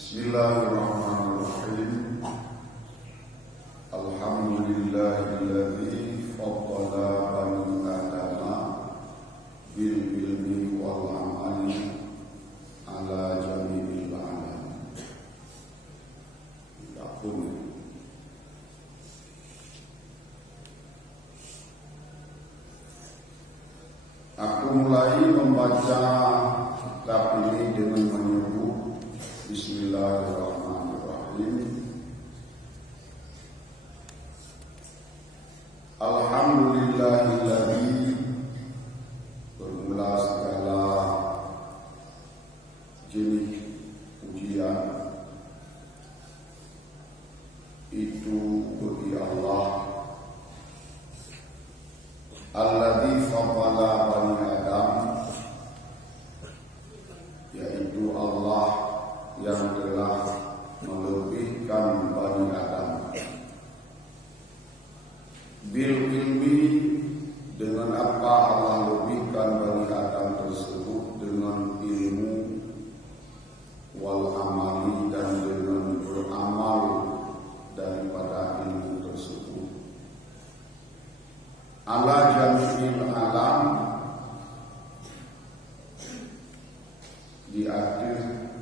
Bismillahirrahmanirrahim. Alhamdulillahilladzi faddala bani adama bil ilmi wal amali ala jami'il alam. Aku mulai membaca kitab ini dengan menyebut Bismillahirrahmanirrahim. Alhamdulillahilladzi, bermula segala jenis pujian itu bagi Allah, alladzi faddala bani Adam, yaitu Allah yang telah melebihkan bani Adam bil ilmi, dengan apa Allah lebihkan bani Adam tersebut, dengan ilmu, wal amali, dan dengan beramal daripada ilmu tersebut, ala jami'il alam,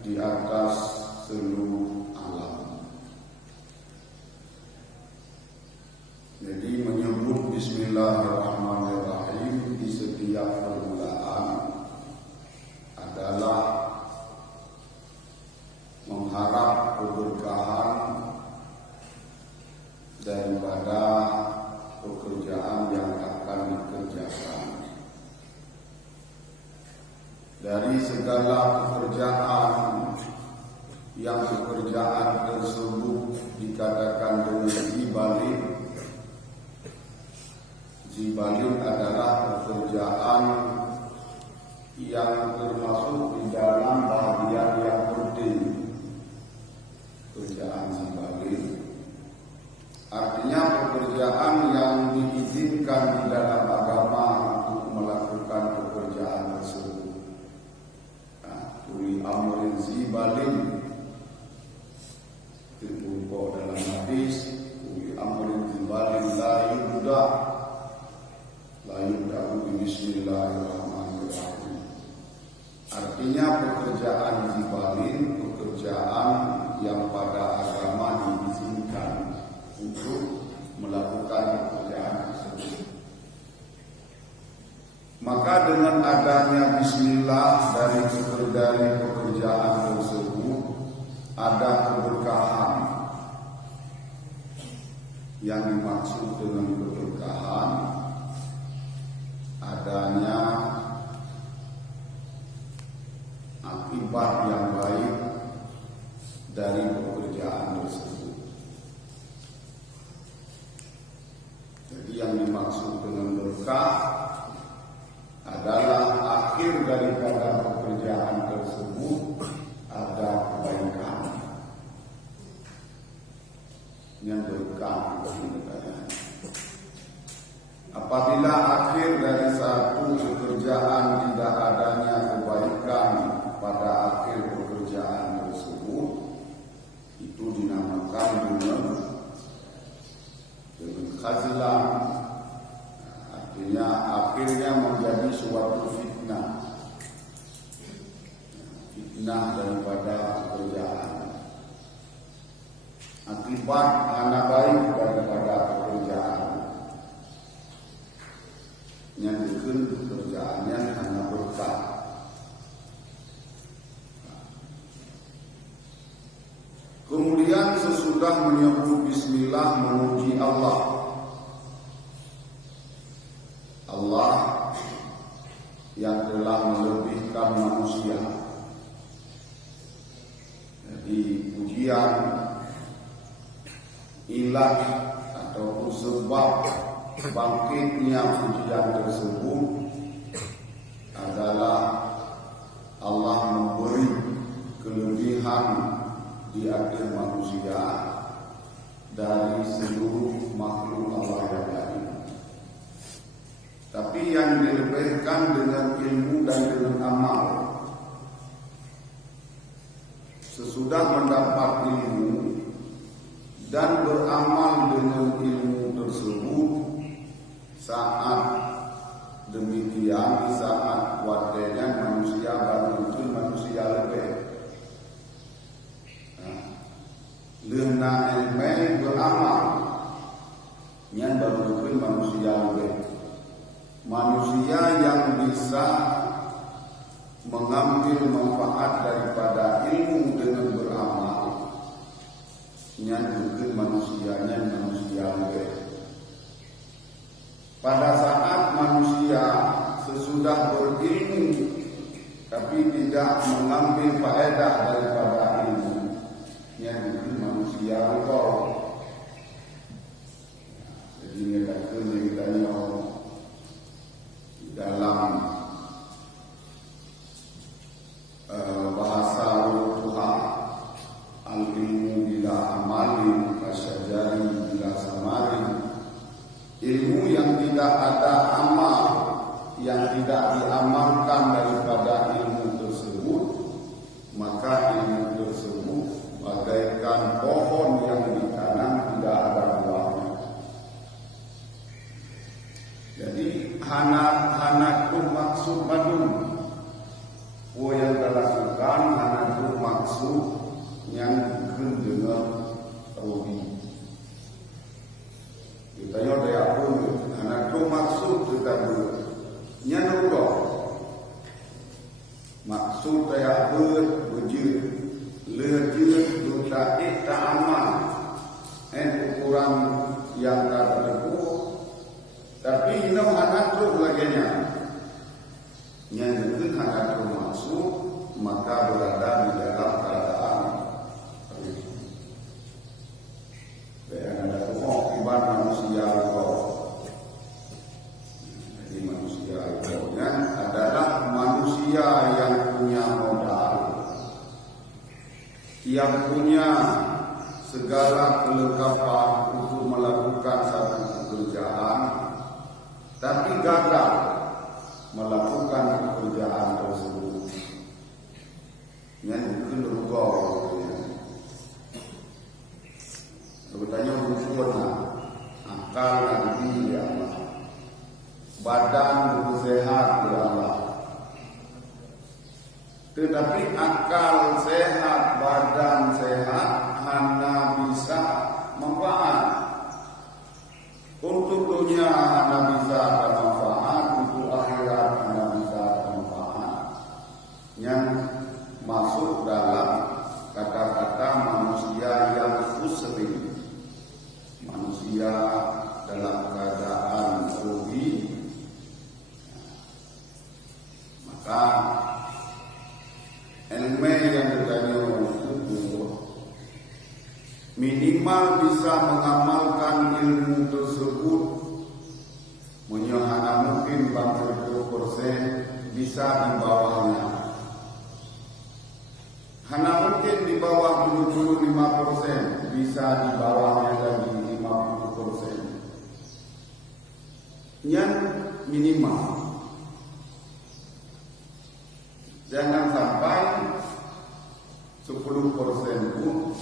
di atas seluruh alam. Jadi menyebut Bismillahirrahmanirrahim di setiap permulaan adalah mengharap keberkahan daripada pekerjaan yang akan dikerjakan. Dari segala pekerjaan yang pekerjaan tersebut dikatakan dengan zibalik. Zibalik adalah pekerjaan yang termasuk di dalam bagian yang penting. Pekerjaan zibalik artinya pekerjaan yang diizinkan di dalam agama untuk melakukan pekerjaan tersebut. Uli amrin zibalik ditumpuk dalam hadis, uli amrin zibalik la yubda'u bismillahirrahmanirrahim. Artinya pekerjaan zibalik, pekerjaan yang pada agama diizinkan untuk melakukan pekerjaan tersebut. Maka dengan adanya bismillah dari pekerjaan tersebut ada keberkahan. Yang dimaksud dengan keberkahan adanya akibat yang baik dari pekerjaan tersebut. Jadi yang dimaksud dengan berkah adalah akhir daripada pekerjaan tersebut ada kebaikan yang berkah. Apabila akhir dari satu pekerjaan tidak adanya kebaikan pada akhir pekerjaan tersebut, itu dinamakan dengan khazilan. Artinya akhirnya menjadi suatu fitnah daripada pekerjaan. Akibat anak baik daripada pekerjaan yang dikenal pekerjaannya hanya berkah. Kemudian sesudah menyebut bismillah memuji Allah. Allah yang telah melebihkan manusia. Jadi pujian ilah atau sebab bangkitnya pujian tersebut adalah Allah memberi kelebihan di akhir manusia dari seluruh makhluk Allah yang lain. Tapi yang dilebihkan dengan ilmu dan dengan amal. sesudah mendapat ilmu dan beramal dengan ilmu tersebut, saat demikian saat wadahnya manusia baru itu manusia lebih lena ilmu beramal yang baru itu manusia lebih manusia yang bisa mengambil manfaat daripada ilmu dengan beramal yang mungkin manusianya manusia lebih. Pada saat manusia sesudah berilmu tapi tidak mengambil faedah daripada ilmu yang mungkin manusia lebih. Jadi kita dalam bahasa Tuhan, al-ilmu bila amalin kasyajari bila samarin. Ilmu yang tidak ada amal, yang tidak diamalkan daripada ilmu tersebut, maka ilmu tersebut bagaikan pohon yang ditanam tidak ada buahnya. Jadi hana tu maksud madun. Yang dilakukan hana tu maksud yang dengan rugi. Kita yo dia pun hana tu maksud kita nyanudo. Maksud dia berwujud lejut duta ita amal ukuran yang tertentu. Tapi ini hana tu laginya. Yang itu hana tu maksud, maka berada di dalam keadaan rugi. Dan ada ibarat manusia Allah. Jadi manusia Allah adalah manusia yang punya modal, yang punya segala kelengkapan untuk melakukan satu pekerjaan, tapi gagal melakukan pekerjaan tersebut. Yang mungkin rugau. Sebetulnya sempurna, akal nanti ya Allah, badan sehat ya Allah. Tetapi akal sehat, badan sehat, hanya bisa manfaat. Untuk dunia hanya bisa manfaat, untuk akhirat hanya bisa manfaat. Yang masuk dalam kata-kata manusia yang khusri, manusia dalam keadaan rugi. Maka ilmu yang ditanya itu minimal bisa mengamalkan ilmu tersebut, menyahana mungkin 40% bisa di bawahnya. Hanya mungkin di bawah 75%, bisa di bawahnya lagi 50%. Yang minimal. Jangan sampai 10% pun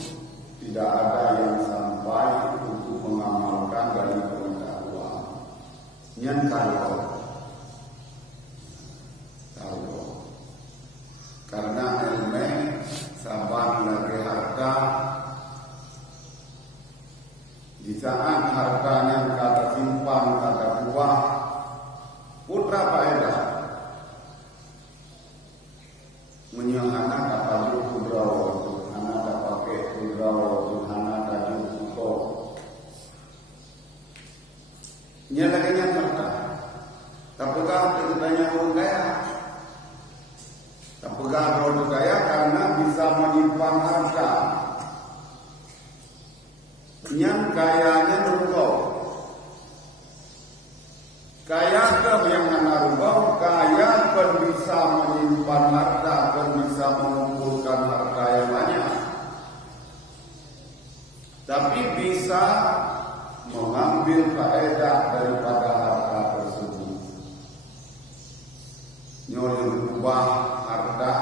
tidak ada yang sampai untuk mengamalkan dari pengetahuan. Yang kalau karena ilmu sabar lagi harta, di saat hartanya kata simpan kata buah putra faedah menyahana kata jukudraw hana tak pakai kudraw hana tak jukuko nyalakannya harta tak pegang ceritanya orang kaya, tak pegang orang kaya karena bisa menyimpan harta. Yang kayanya rugau, kaya yang hana rugau, kaya kan bisa menyimpan harta, kan bisa mengumpulkan harta yang banyak, tapi bisa mengambil faedah daripada harta tersebut. Nyolong ubah harta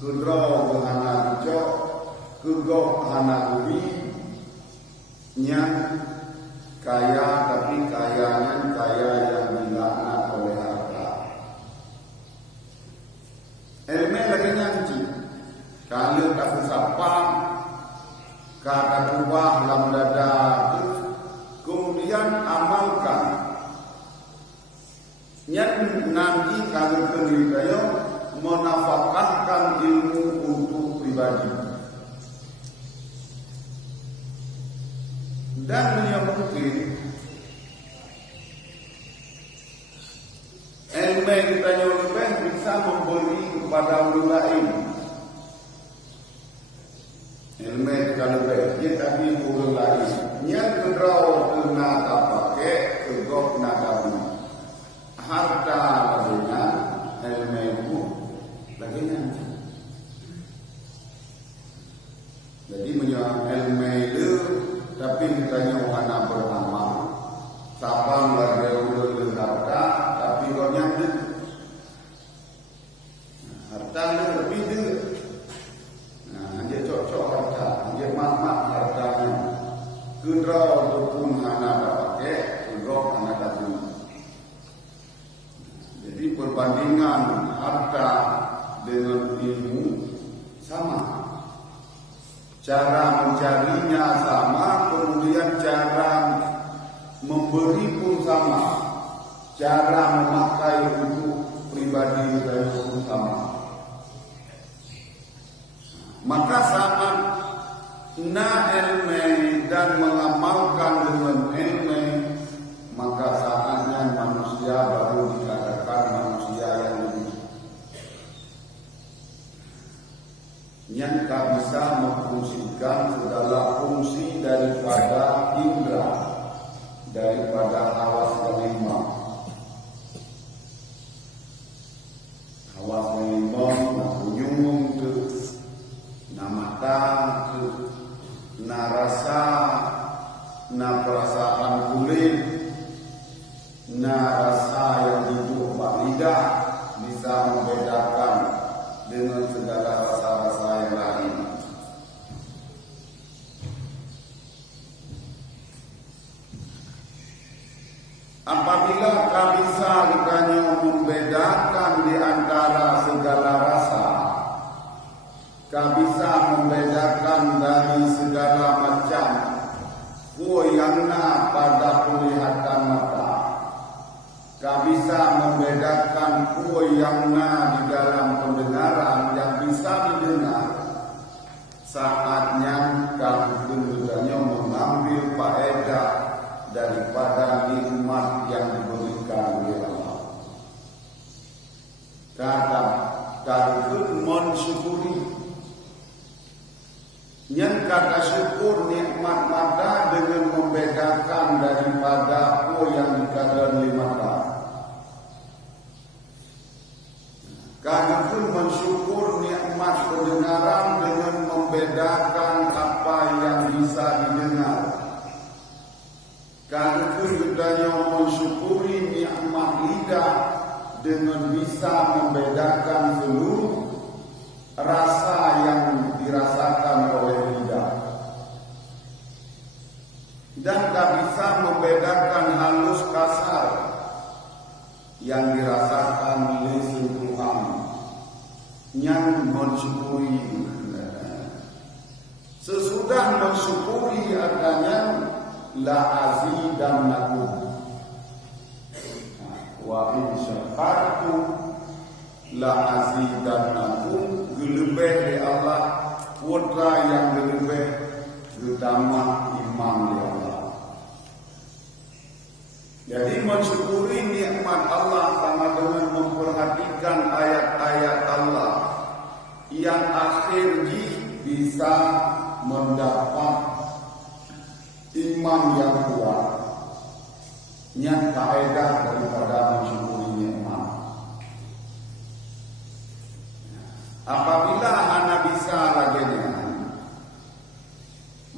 kedro hana ucok kegok hana ubi nyan kaya tapi kayanya kaya yang dilaknat oleh harta. Elme lagi nyanci kalau tak sapang kata kubah lam dada kemudian amalkan nyan nanti kalau kelihayo menafkahkan ilmu untuk pribadi dan yang mungkin ilmu kita lebih bisa memberi kepada orang lain. Ilmu kita lebih dia tapi orang lain yang kedraw kena tak pakai kegok nak kabur harta laginya ilmu laginya. Jadi menjawab ilmu itu tapi kita nyawana beramal sabang lagi udah harta tapi rohnya itu harta lebih itu nah dia cocok harta dia mak hartanya kudra ataupun anak pakai kudrok anak tadi. Jadi perbandingan harta dengan ilmu sama. Cara mencarinya sama, kemudian cara memberi pun sama, cara memakai untuk pribadi kita pun sama. Maka saat na ilmu dan mengamalkan dengan ilmu, maka saatnya manusia baru dikatakan manusia yang lebih. Yang tak bisa memfungsikan segala fungsi daripada indera, daripada hawas kelima. Hawas kelima, nak kunyung tu, nak mata tu, nak rasa, nak perasaan kulit, nak rasa yang duduk pada lidah bisa membedakan dengan segala rasa-rasa yang lain. Apabila kami bisa ditanya membedakan di antara segala rasa, kami bisa membedakan dari segala macam goyangna pada penglihatan mata, kami bisa membedakan goyangna di dalam pendengaran yang bisa didengar. Saatnya kami tentunya mengambil faedah daripada nikmat yang diberikan oleh Allah. Kata mensyukuri. Yang kata syukur nikmat mata dengan membedakan daripada apa yang dikatakan oleh mata. Kata mensyukur nikmat pendengaran dengan membedakan apa yang bisa didengar. Kata kita mensyukuri nikmat lidah dengan bisa membedakan seluruh rasa yang dirasakan oleh lidah. Dan tak bisa membedakan halus kasar yang dirasakan oleh sentuhan. Yang mensyukuri. Sesudah mensyukuri adanya la azidannakum wa in syakartum la azidannakum gelebih di Allah putra yang gelebih utama iman di Allah. Jadi mensyukuri nikmat Allah sama dengan memperhatikan ayat-ayat Allah yang akhirnya bisa mendapat iman yang kuat, yang faedah daripada mensyukuri nikmat. Apabila anak bisa lagi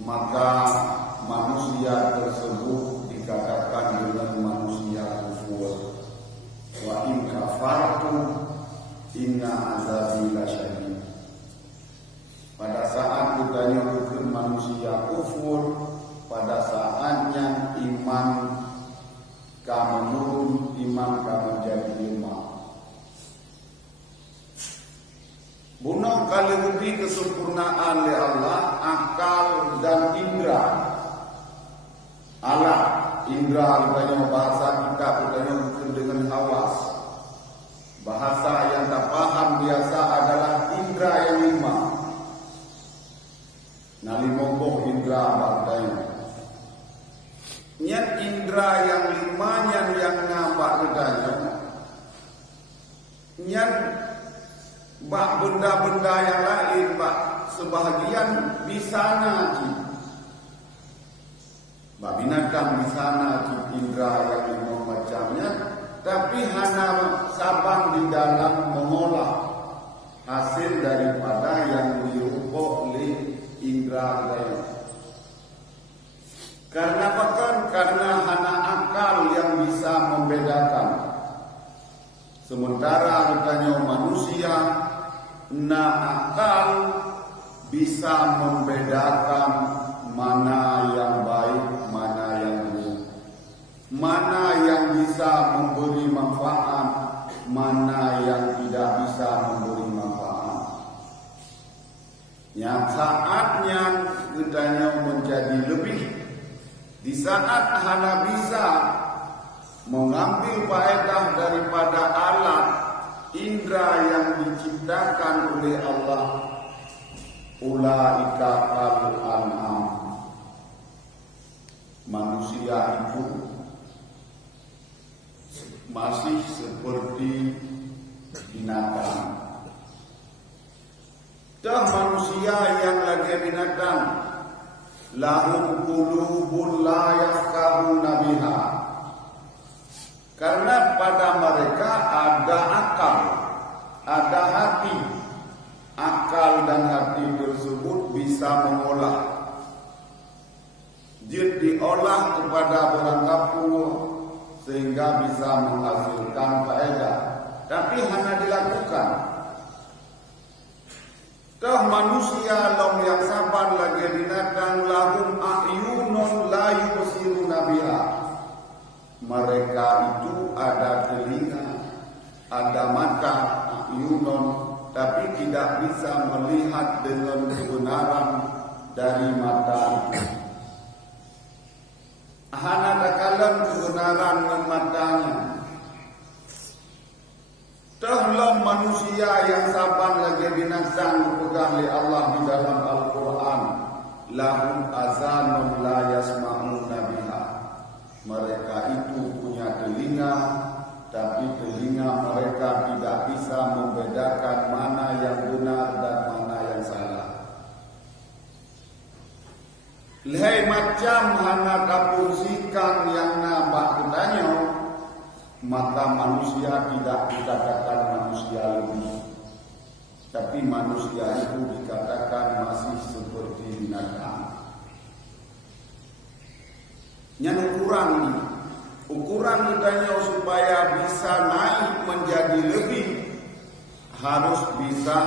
maka manusia tersebut dikatakan dengan manusia kufur. Wa in kafartum inna azabi lasyadid. hutanya ke manusia kufur pada saatnya iman menurun, iman menjadi lemah. Bunuh kali lebih kesempurnaan oleh Allah, akal dan indera. Alat, indera bukannya bahasa kita, bukannya dengan hawas. Bahasa yang tak paham biasa adalah indera yang lima. Nali mogoh indera bantainya. Nyat indera yang limanya yang nampak kedanya. Nyat bak benda-benda yang lain, bak sebahagian bisa nanti. Bak binatang bisa nanti indera yang lima macamnya. Tapi hanya sabar di dalam mengolah hasil daripada yang dirupa oleh indera lain. Karena apa kan? Karena hanya akal yang bisa membedakan. Sementara katanya manusia, akal bisa membedakan mana yang baik, mana yang buruk. Mana yang bisa memberi manfaat, mana yang tidak bisa memberi manfaat. Yang saatnya katanya menjadi lebih. Di saat hana bisa mengambil faedah daripada alat indera yang diciptakan oleh Allah, ulaika kal an'am. Manusia itu masih seperti binatang. Dah manusia yang lagi binatang, lahum qulubun la yafqahuna biha. Karena pada mereka ada akal, ada hati. Akal dan hati tersebut bisa mengolah. Dia diolah kepada barang kapur sehingga bisa menghasilkan faedah. Tapi hanya dilakukan. Toh manusia long yang sabar lagi binatang, lahum a'yunun la yubsiruna biha. Mereka itu ada telinga, ada mata, a'yunun, tapi tidak bisa melihat dengan kebenaran dari mata itu. Hanya takalan kebenaran dengan matanya. Tohlah manusia yang sabar lagi binatang dipegang oleh Allah di dalam Al-Quran. Lahum azanun la yasma'una biha. Mereka itu punya telinga, tapi telinga mereka tidak bisa membedakan mana yang benar dan mana yang salah. Lihai macam hana kapursikan yang nampak ketanya, maka manusia tidak dikatakan manusia lebih. Tapi manusia itu dikatakan masih seperti binatang. Yang ukuran kitanya supaya bisa naik menjadi lebih, harus bisa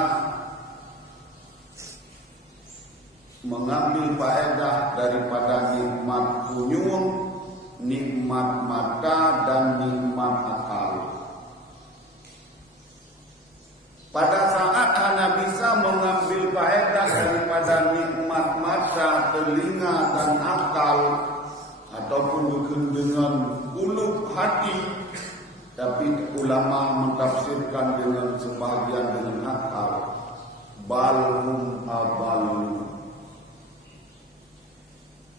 mengambil faedah daripada nikmat kunyung, nikmat mata dan nikmat akal. Pada saat hanya bisa mengambil faedah daripada nikmat mata, telinga dan akal, ataupun dengan kulub hati, tapi ulama mentafsirkan dengan sebahagian dengan akal. Balhum abalu.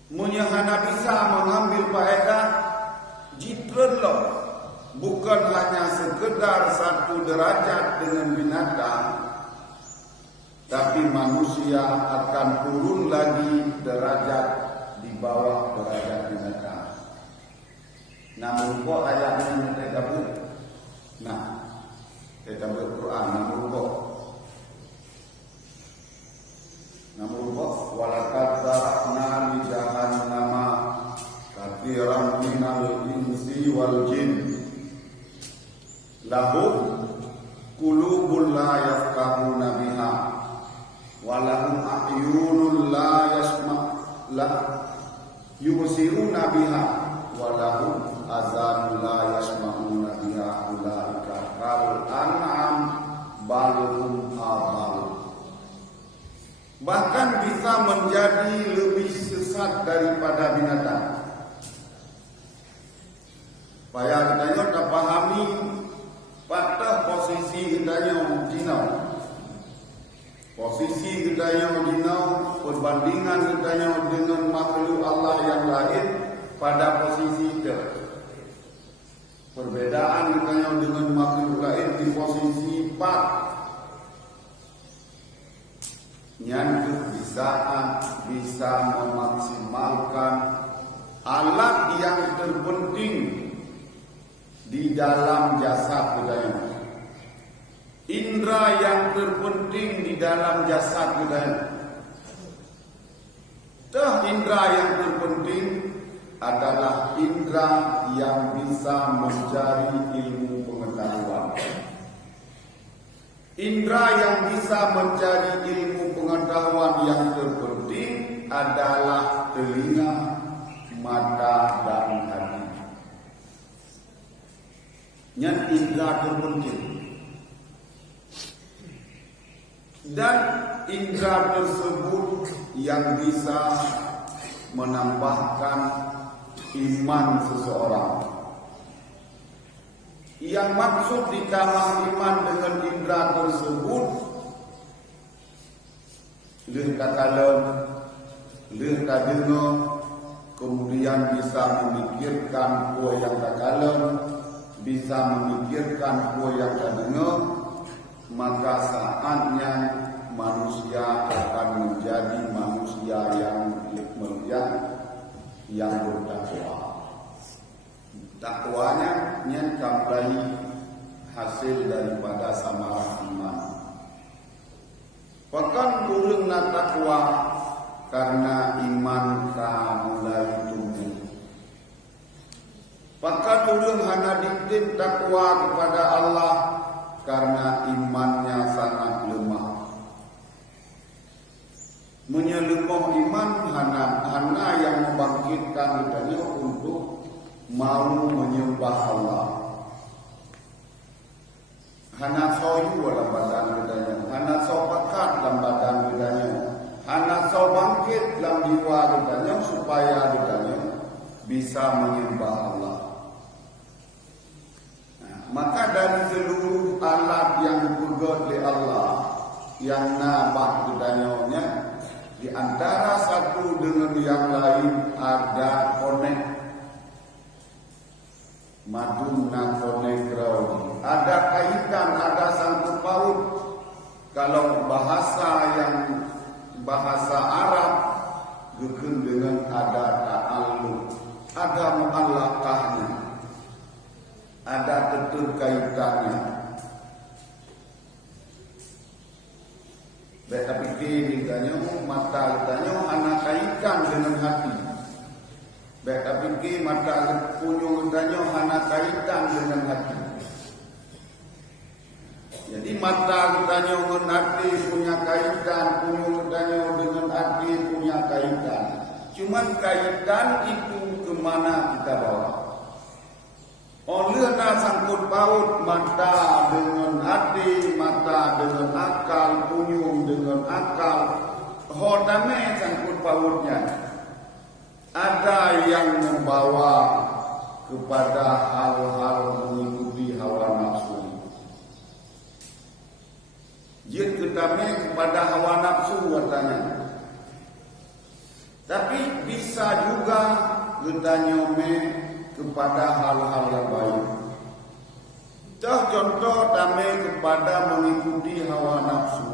Munyahana bisa mengambil faedah jitrellah, bukan hanya sekedar satu derajat dengan binatang, tapi manusia akan turun lagi derajat di bawah derajat binatang. Namun kok ayatnya kita buat? Nah, kita buat Quran. Namun kok walaqad zara'na li jahannama katsiran minal insi wal jin lahum qulubun la yafqahuna biha wa walahum a'yunun la yubsiruna biha walahum azanun la yasma'una biha ulaika kal an'am bal hum adall. Bahkan bisa menjadi lebih sesat daripada binatang. Supaya kita tak pahami pada posisi kita yang jinau. Posisi kita yang jinau, perbandingan kita yang dengan makhluk Allah yang lain pada posisi itu. Perbedaan kita yang dengan makhluk lain di posisi 4. Yang bisa memaksimalkan alat yang terpenting di dalam jasad kita. Indra yang terpenting di dalam jasad kita. Indra yang terpenting adalah indra yang bisa mencari ilmu pengetahuan. Indra yang bisa mencari ilmu pengetahuan yang terpenting adalah telinga, mata, dan hati. Yang indra terpenting. Dan indra tersebut yang bisa menambahkan iman seseorang. Yang maksud ditambah iman dengan indra tersebut, leh kakalem, leh kadengar, kemudian bisa memikirkan kuah yang kakalem, bisa memikirkan kuah yang kadengar, maka saatnya manusia akan menjadi manusia yang bertakwa. Takwanya yang kembali hasil daripada samarah iman. Pakan urang na takwa karena iman ta mulai tumbuh. Pakan urang hana diktin takwa kepada Allah karena imannya sangat lemah. Menyelemah iman hana yang membangkitkan dirinya untuk mau menyembah Allah. Hana soyu dalam badan bedanya, hana sopakat dalam badan bedanya, hana so bangkit dalam jiwa bedanya supaya bedanya bisa menyembah Allah. Maka dari seluruh alat yang dibuat oleh Allah yang nabah bedanya, di antara satu dengan yang lain ada connect. Madunna konegrau, ada kaitan, ada sangkut paut. Kalau bahasa Arab gekun dengan ada ta'alluq, ada mu'allaqahnya, ada keterkaitannya. Beta pikir ditanya mata ditanya anak kaitan dengan hati. Beta pikir mata kunjung ditanya anak kaitan dengan hati. Jadi mata ditanya dengan hati punya kaitan, kunjung ditanya dengan hati punya kaitan. Cuman kaitan itu kemana kita bawa? Oleh sangkut paut mata dengan hati, mata dengan akal, kunjung dengan akal. Hodame sangkut pautnya. Ada yang membawa kepada hal-hal mengikuti hawa nafsu. Jid ketame kepada hawa nafsu katanya. Tapi bisa juga ketanya kepada hal-hal yang baik. Contoh damai kepada mengikuti hawa nafsu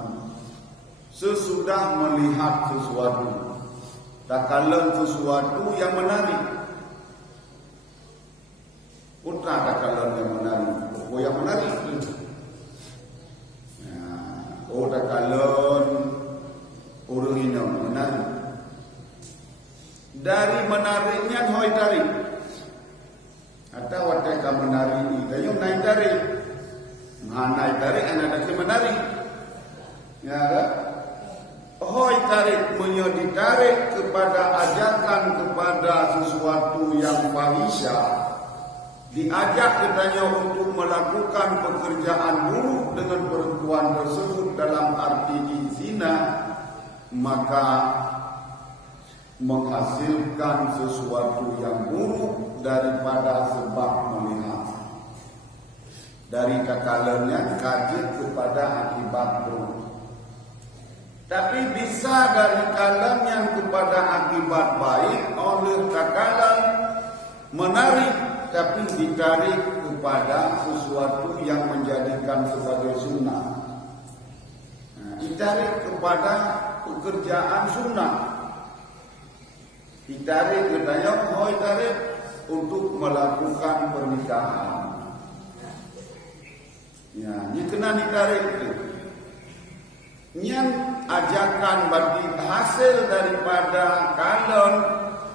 sesudah melihat sesuatu, takalan sesuatu yang menarik. Putra takalan yang menarik, oh yang menarik. Oh takalan urang ini menarik. Dari menariknya hoi tarik. Atau wadah kamu menari ini, dayung naik tarik, naik tarik, anak lagi menari, ya kan? hoi tarik ditarik kepada ajakan kepada sesuatu yang fahisha, diajak katanya untuk melakukan pekerjaan buruk dengan perempuan tersebut dalam arti zina, maka menghasilkan sesuatu yang buruk daripada sebab melihat. Dari kakalanya kaji kepada akibat buruk. Tapi bisa dari kalam yang kepada akibat baik oleh kakalan menarik, tapi ditarik kepada sesuatu yang menjadikan sebagai sunnah. Ditarik kepada pekerjaan sunnah. Ditarik katanya, tarik untuk melakukan pernikahan. Ya, ini kena ditarik. Yang ajakan bagi hasil daripada kalon,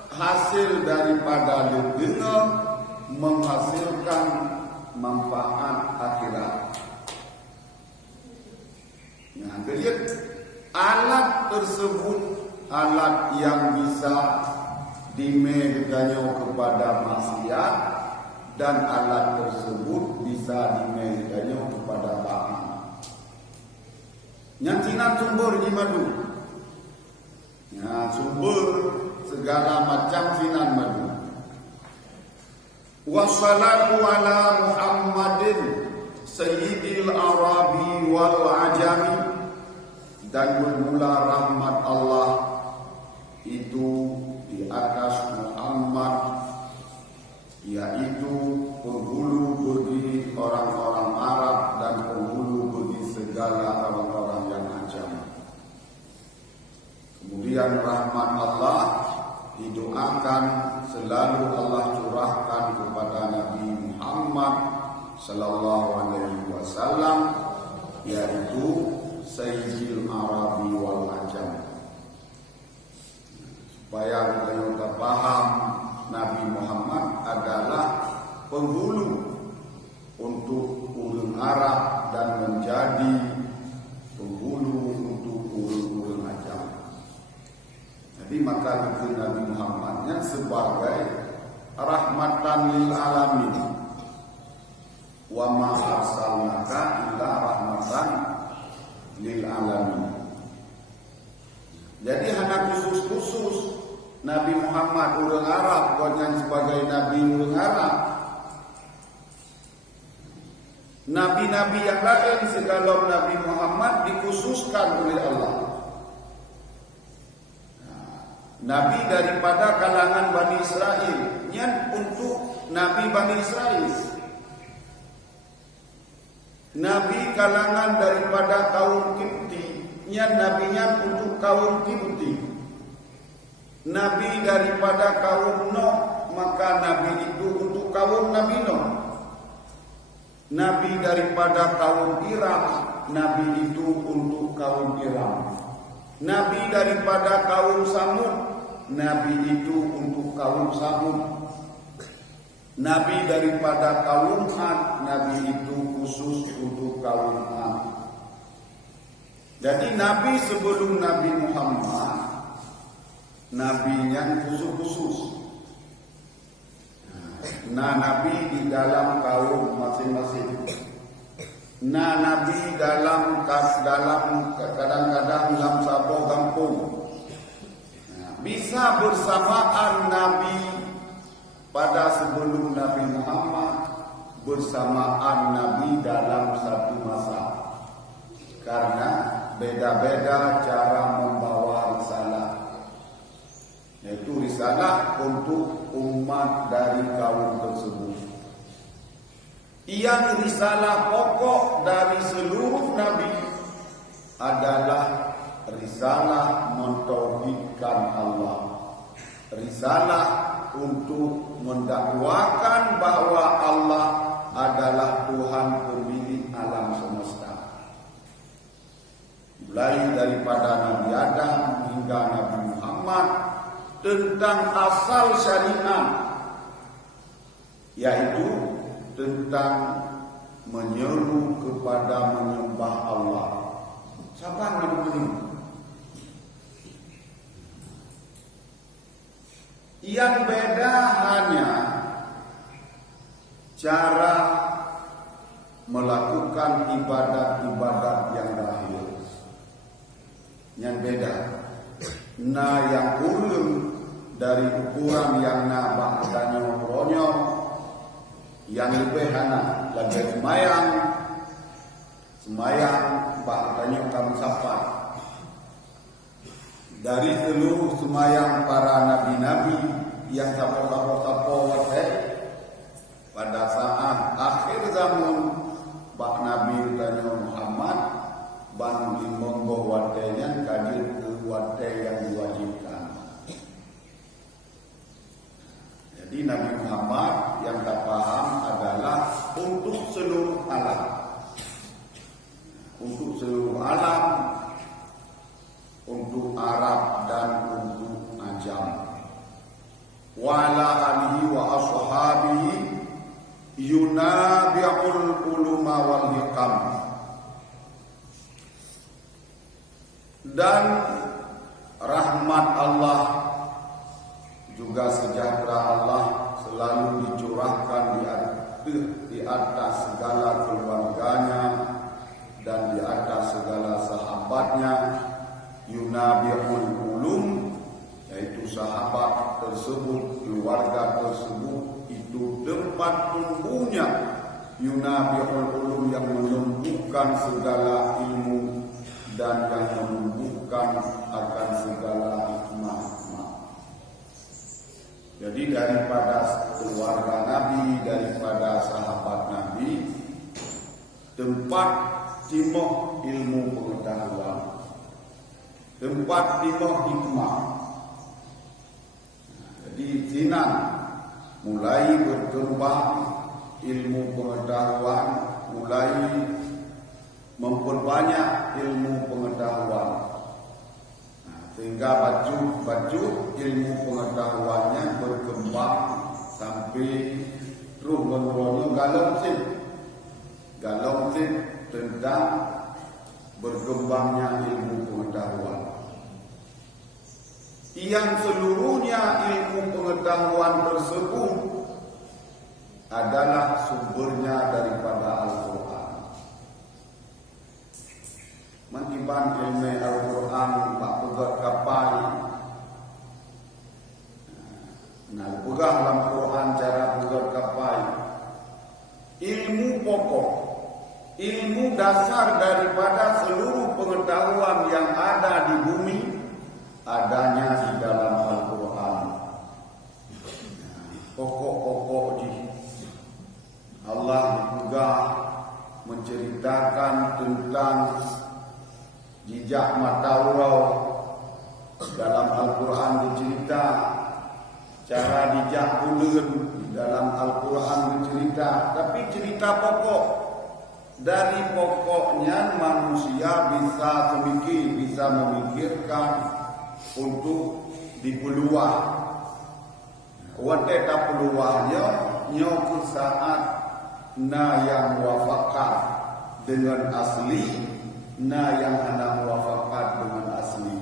hasil daripada ledenga, menghasilkan manfaat akhirat. Nah, jadi alat tersebut, alat yang bisa dimeganyo kepada maksiat, dan alat tersebut bisa dimeganyo kepada bahan. Yang sinan sumber di madu. Ya, sumber segala macam sinan madu. Wassalatu ala Muhammadin sayyidil arabi wal ajami, dan bermula rahmat Allah itu di atas Muhammad, yaitu penghulu bagi orang-orang Arab dan penghulu bagi segala orang-orang yang ajam. Kemudian rahmat Allah didoakan selalu Allah curahkan kepada Nabi Muhammad sallallahu alaihi wasallam, yaitu Sayyidil Arabi wal Ajam. Supaya kita paham, Nabi Muhammad adalah penghulu untuk ulun Arab dan menjadi penghulu untuk ulun Ajam. Jadi maka itu Nabi Muhammadnya sebagai rahmatan lil alamin. Wa ma arsalnaka illa rahmatan lil alamin. Jadi hanya khusus-khusus Nabi Muhammad orang Arab, bukan sebagai Nabi orang Arab. Nabi-nabi yang lain segala Nabi Muhammad dikhususkan oleh Allah. Nabi daripada kalangan Bani Israel, yang untuk Nabi Bani Israel. Nabi kalangan daripada kaum Kipti, yang nabinya untuk kaum Kipti. Nabi daripada kaum Nuh, maka Nabi itu untuk kaum Nabi Nuh. Nabi daripada kaum Iram, Nabi itu untuk kaum Iram. Nabi daripada kaum Samud, Nabi itu untuk kaum Samud. Nabi daripada kaum Ad, Nabi itu khusus untuk kaum Ad. Jadi Nabi sebelum Nabi Muhammad, Nabi yang khusus-khusus. Nah, Nabi di dalam kaum masing-masing. Nah, Nabi dalam kadang-kadang dalam satu kampung. Bisa bersamaan Nabi pada sebelum Nabi Muhammad, bersamaan Nabi dalam satu masa. Karena beda-beda cara membawa risalah. Yaitu risalah untuk umat dari kaum tersebut. Yang risalah pokok dari seluruh Nabi adalah risalah mentauhidkan Allah. Risalah untuk mendakwakan bahwa Allah adalah Tuhan pemilik alam semesta. Mulai daripada Nabi Adam hingga Nabi Muhammad, tentang asal syariat, yaitu tentang menyeru kepada menyembah Allah. Siapa yang ini? Yang beda hanya cara melakukan ibadat-ibadat yang lahir. Yang beda. Nah yang ulun dari ukuran yang nabak dan nyong yang lebih hana lagi semayang bahkan kami sampai dari seluruh semayang para nabi-nabi yang sapo pada saat akhir zaman bak Nabi dan Muhammad ban limbong wadenya kadir ke wadai yang diwajibkan. Jadi Nabi Muhammad yang tak paham adalah untuk seluruh alam. Untuk seluruh alam, untuk Arab dan untuk Ajam. Wa ala alihi wa ashabihi yunabi'ul uluma wal hikam. Dan rahmat Allah juga sejahtera Allah selalu dicurahkan di atas segala keluarganya dan di atas segala sahabatnya. Yunabi'ul ulum, yaitu sahabat tersebut, keluarga tersebut, itu tempat tumbuhnya yunabi'ul ulum, yang menumbuhkan segala ilmu dan yang menumbuhkan akan segala hikmah. Jadi daripada keluarga Nabi, daripada sahabat Nabi, tempat timoh ilmu pengetahuan, tempat timoh hikmah. Jadi sinan mulai berkembang ilmu pengetahuan, mulai memperbanyak ilmu pengetahuan, sehingga baju ilmu pengetahuannya berkembang sampai terus menurunnya galong sip tentang berkembangnya ilmu pengetahuan. Yang seluruhnya ilmu pengetahuan tersebut adalah sumbernya daripada Al-Quran. Mengiban ilmu Al-Quran tak pegang kapal. Nah, pegang dalam Quran cara pegang kapal. Ilmu pokok, ilmu dasar daripada seluruh pengetahuan yang ada di bumi adanya di dalam Al-Quran. Pokok-pokok di Allah juga menceritakan tentang jejak mata urau. Dalam Al-Quran dicerita cara jejak ulun, dalam Al-Quran dicerita, tapi cerita pokok. Dari pokoknya manusia bisa memikirkan untuk dipeluah. Wadai tak peluahnya nyoku saat na yang muafakat dengan asli, na yang hendak muafakat dengan asli.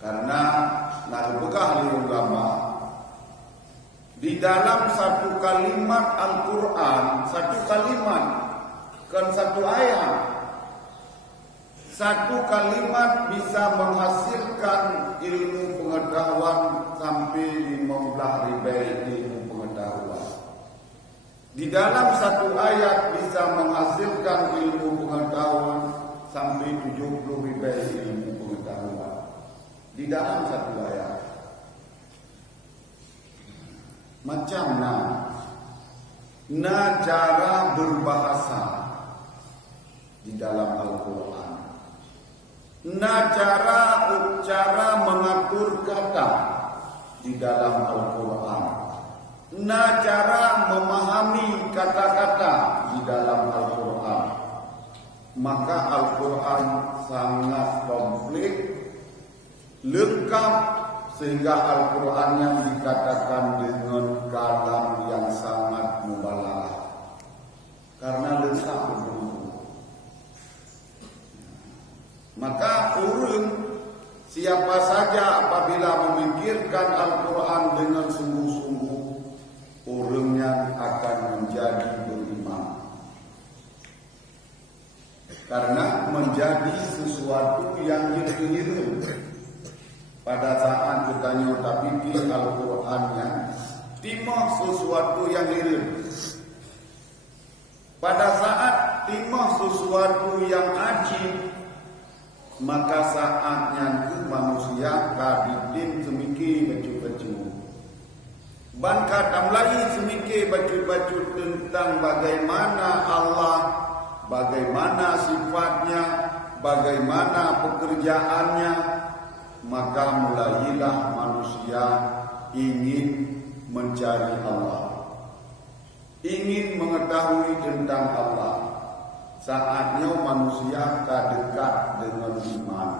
Karena lalu begah ulama di dalam satu kalimat Al-Quran, satu kalimat kan satu ayat, satu kalimat bisa menghasilkan ilmu pengetahuan sampai 15,000 ilmu pengetahuan. Di dalam satu ayat bisa menghasilkan ilmu pengetahuan sampai 70,000 ilmu pengetahuan. Di dalam satu ayat. Macam cara berbahasa di dalam Al-Quran. Cara mengatur kata di dalam Al-Quran. Cara memahami kata-kata di dalam Al-Quran. Maka Al-Quran sangat komplit, lengkap, sehingga Al-Quran yang dikatakan dengan kalam yang sangat mubalaghah. Karena lengkap begitu. Maka urun Siapa saja apabila memikirkan Al-Quran dengan sungguh-sungguh, orangnya akan menjadi beriman. Karena menjadi sesuatu yang hilang. Pada saat kita nyata pikir Al-Qurannya, timah sesuatu yang hilang. Pada saat timah sesuatu yang ajib, maka saatnya ke manusia kadidin semiki baju-baju. Ban kata Melayu semiki baju-baju tentang bagaimana Allah, bagaimana sifatnya, bagaimana pekerjaannya, maka mulailah manusia ingin mencari Allah, ingin mengetahui tentang Allah. Saatnya manusia dekat dengan iman.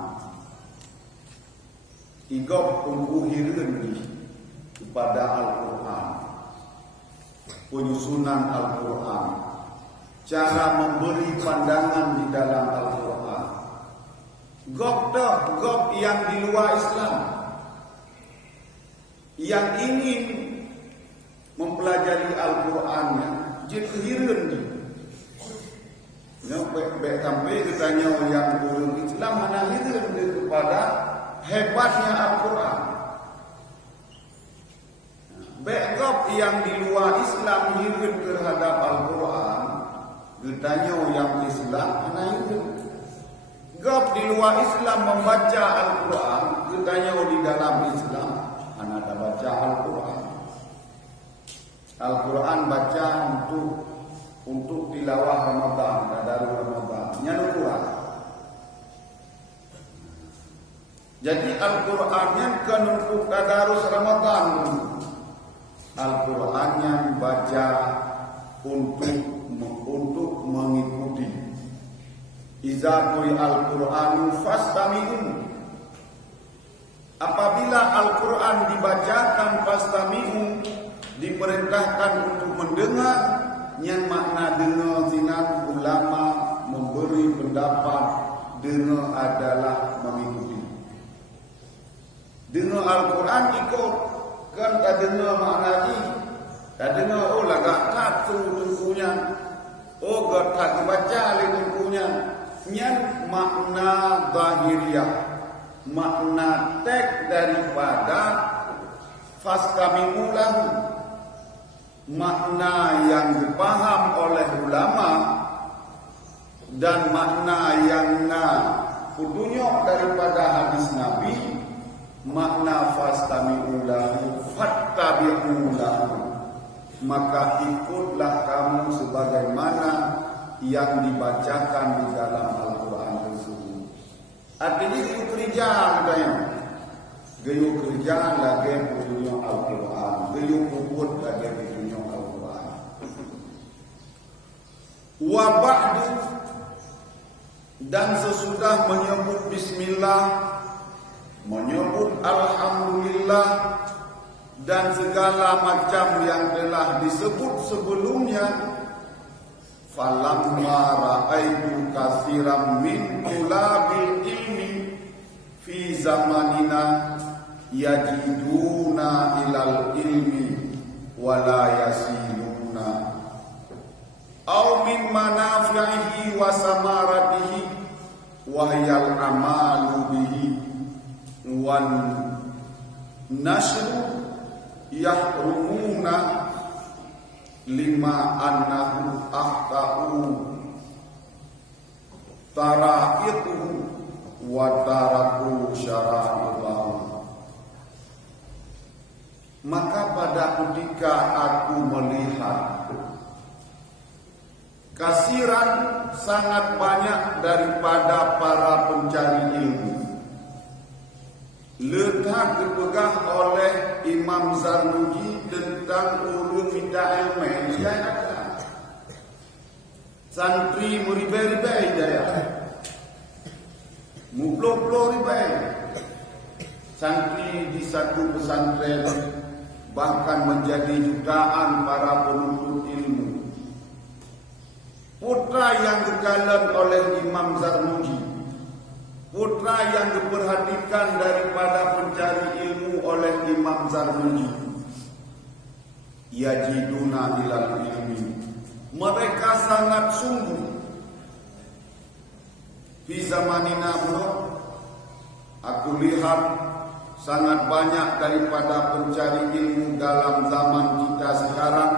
Igop pengkuhiran kepada Al-Quran, penyusunan Al-Quran, cara memberi pandangan di dalam Al-Quran. Gop yang di luar Islam, yang ingin mempelajari Al-Qurannya, jehiran ni. Baik sampai ditanya yang orang Islam mana hiran dia kepada hebatnya Al-Quran. Baik yang di luar Islam hiran terhadap Al-Quran, ditanya yang Islam mana hiran. Gop di luar Islam membaca Al-Quran, ditanya di dalam Islam mana ada baca Al-Quran. Al-Quran baca untuk tilawah Ramadan, tadarus Ramadan, nyaluran. Jadi Al-Qurannya kan untuk tadarus Ramadan. Al-Qurannya baca untuk mengikuti. Iza quri Al-Quranu fastami'u. Apabila Al-Quran dibacakan fastami'u, diperintahkan untuk mendengar. Yang makna dengar sinar ulama memberi pendapat, dengar adalah mengikuti. Dengar Al-Quran ikut, kan tak dengar makna ni. Tak dengar, oh lagak katu tengkunya, oh tak baca lagi tengkunya. Yang makna zahiriyah, makna teks daripada fastami'u lahu. Makna yang dipaham oleh ulama dan makna yang kudunyok daripada hadis Nabi, makna fastami'u lahu fattabi'u lahu, maka ikutlah kamu sebagaimana yang dibacakan di dalam Al-Quran tersebut. Artinya gayu kerja katanya, gayu kerja lagi kudunyok Al-Quran, gayu kubut lagi kudunyok Al-Quran. Wa ba'du, dan sesudah menyebut bismillah, menyebut alhamdulillah dan segala macam yang telah disebut sebelumnya, falamma ra'aitu katsiran min tulabil ilmi fi zamanina yajiduna ilal ilmi wala yasiluna aw min manafihi wa samaratihi wa hiyal amalu bihi wan nashru yahrumuna lima annahu ahta'u tara'iquhu wa taraku syara'illahu. Maka pada ketika aku melihat kasiran sangat banyak daripada para pencari ilmu letak dipegang oleh Imam Zarnuji tentang ulum minta ilmu hidayah. Santri meribai-ribai hidayah, muplo-plo ribai. Santri di satu pesantren bahkan menjadi jutaan para penuntut ilmu. Putra yang dikalan oleh Imam Zarnuji putra yang diperhatikan daripada pencari ilmu oleh Imam Zarnuji. Yajiduna ilal ilmi, mereka sangat sungguh. Di zamanina bro, aku lihat sangat banyak daripada pencari ilmu dalam zaman kita sekarang.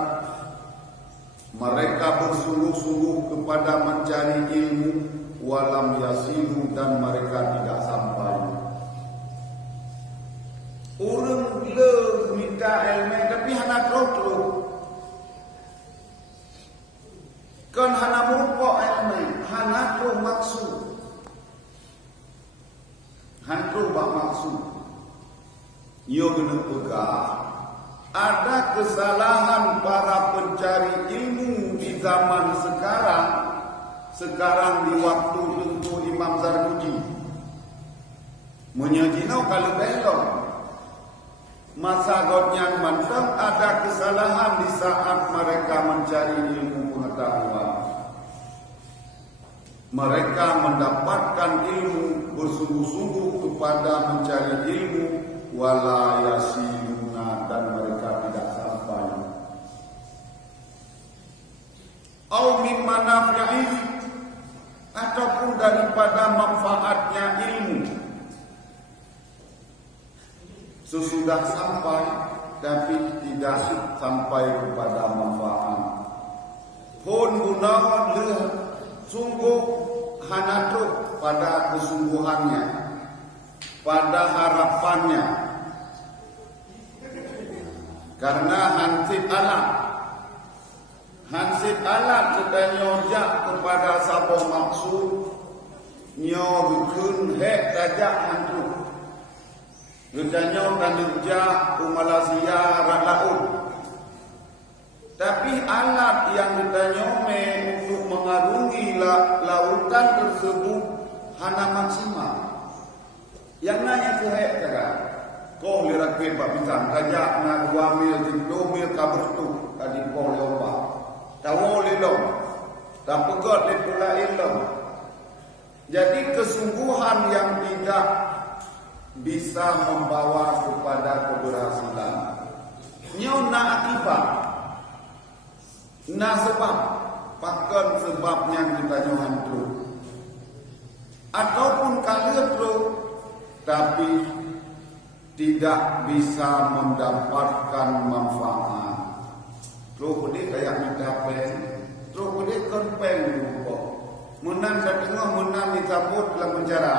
Mereka bersungguh-sungguh kepada mencari ilmu, walam yasilu, dan mereka tidak sampai. Orang le minta ilmu tapi hana terus. Kan hana merupakan ilmu, hana terus maksud. Hantu bak maksud. Yo kena pegang. Ada kesalahan para pencari ilmu di zaman sekarang. Sekarang di waktu tentu Imam Zarnuji. Menyajinau kalau belok. Masa godnya mantap, ada kesalahan di saat mereka mencari ilmu pengetahuan. Mereka mendapatkan ilmu, bersungguh-sungguh kepada mencari ilmu, wala yasiluna, dan mereka tidak sampai. Au mimma nafi'ihi, ataupun daripada manfaatnya ilmu. Sesudah sampai tapi tidak sampai kepada manfaat. Pun gunawan sungguh hanatu pada kesungguhannya, pada harapannya. Karena hansip alat kita nyojak kepada sabong maksud, nyobukun hek tajak hantu. Gejanya kan kerja Malaysia laut. Tapi alat yang ditanya untuk mengarungi lautan tersebut hana maksimal. Yang nanya ke hek kagak. Kau lihat ke Pak Bintang kajak na 2 mil 3 mil kabar tu tadi kau lomba. Tahu lelong. Tak pegot le pula ilmu. Jadi kesungguhan yang tidak bisa membawa kepada keberhasilan. Nyau na akibat. Na sebab. Pakan sebabnya kita nyohan tu. Ataupun kalian tu. Tapi tidak bisa mendapatkan manfaat. Terus dia kayak minta pen. Terus dia kan pen dulu. Menang dan tengah menang dicabut dalam penjara.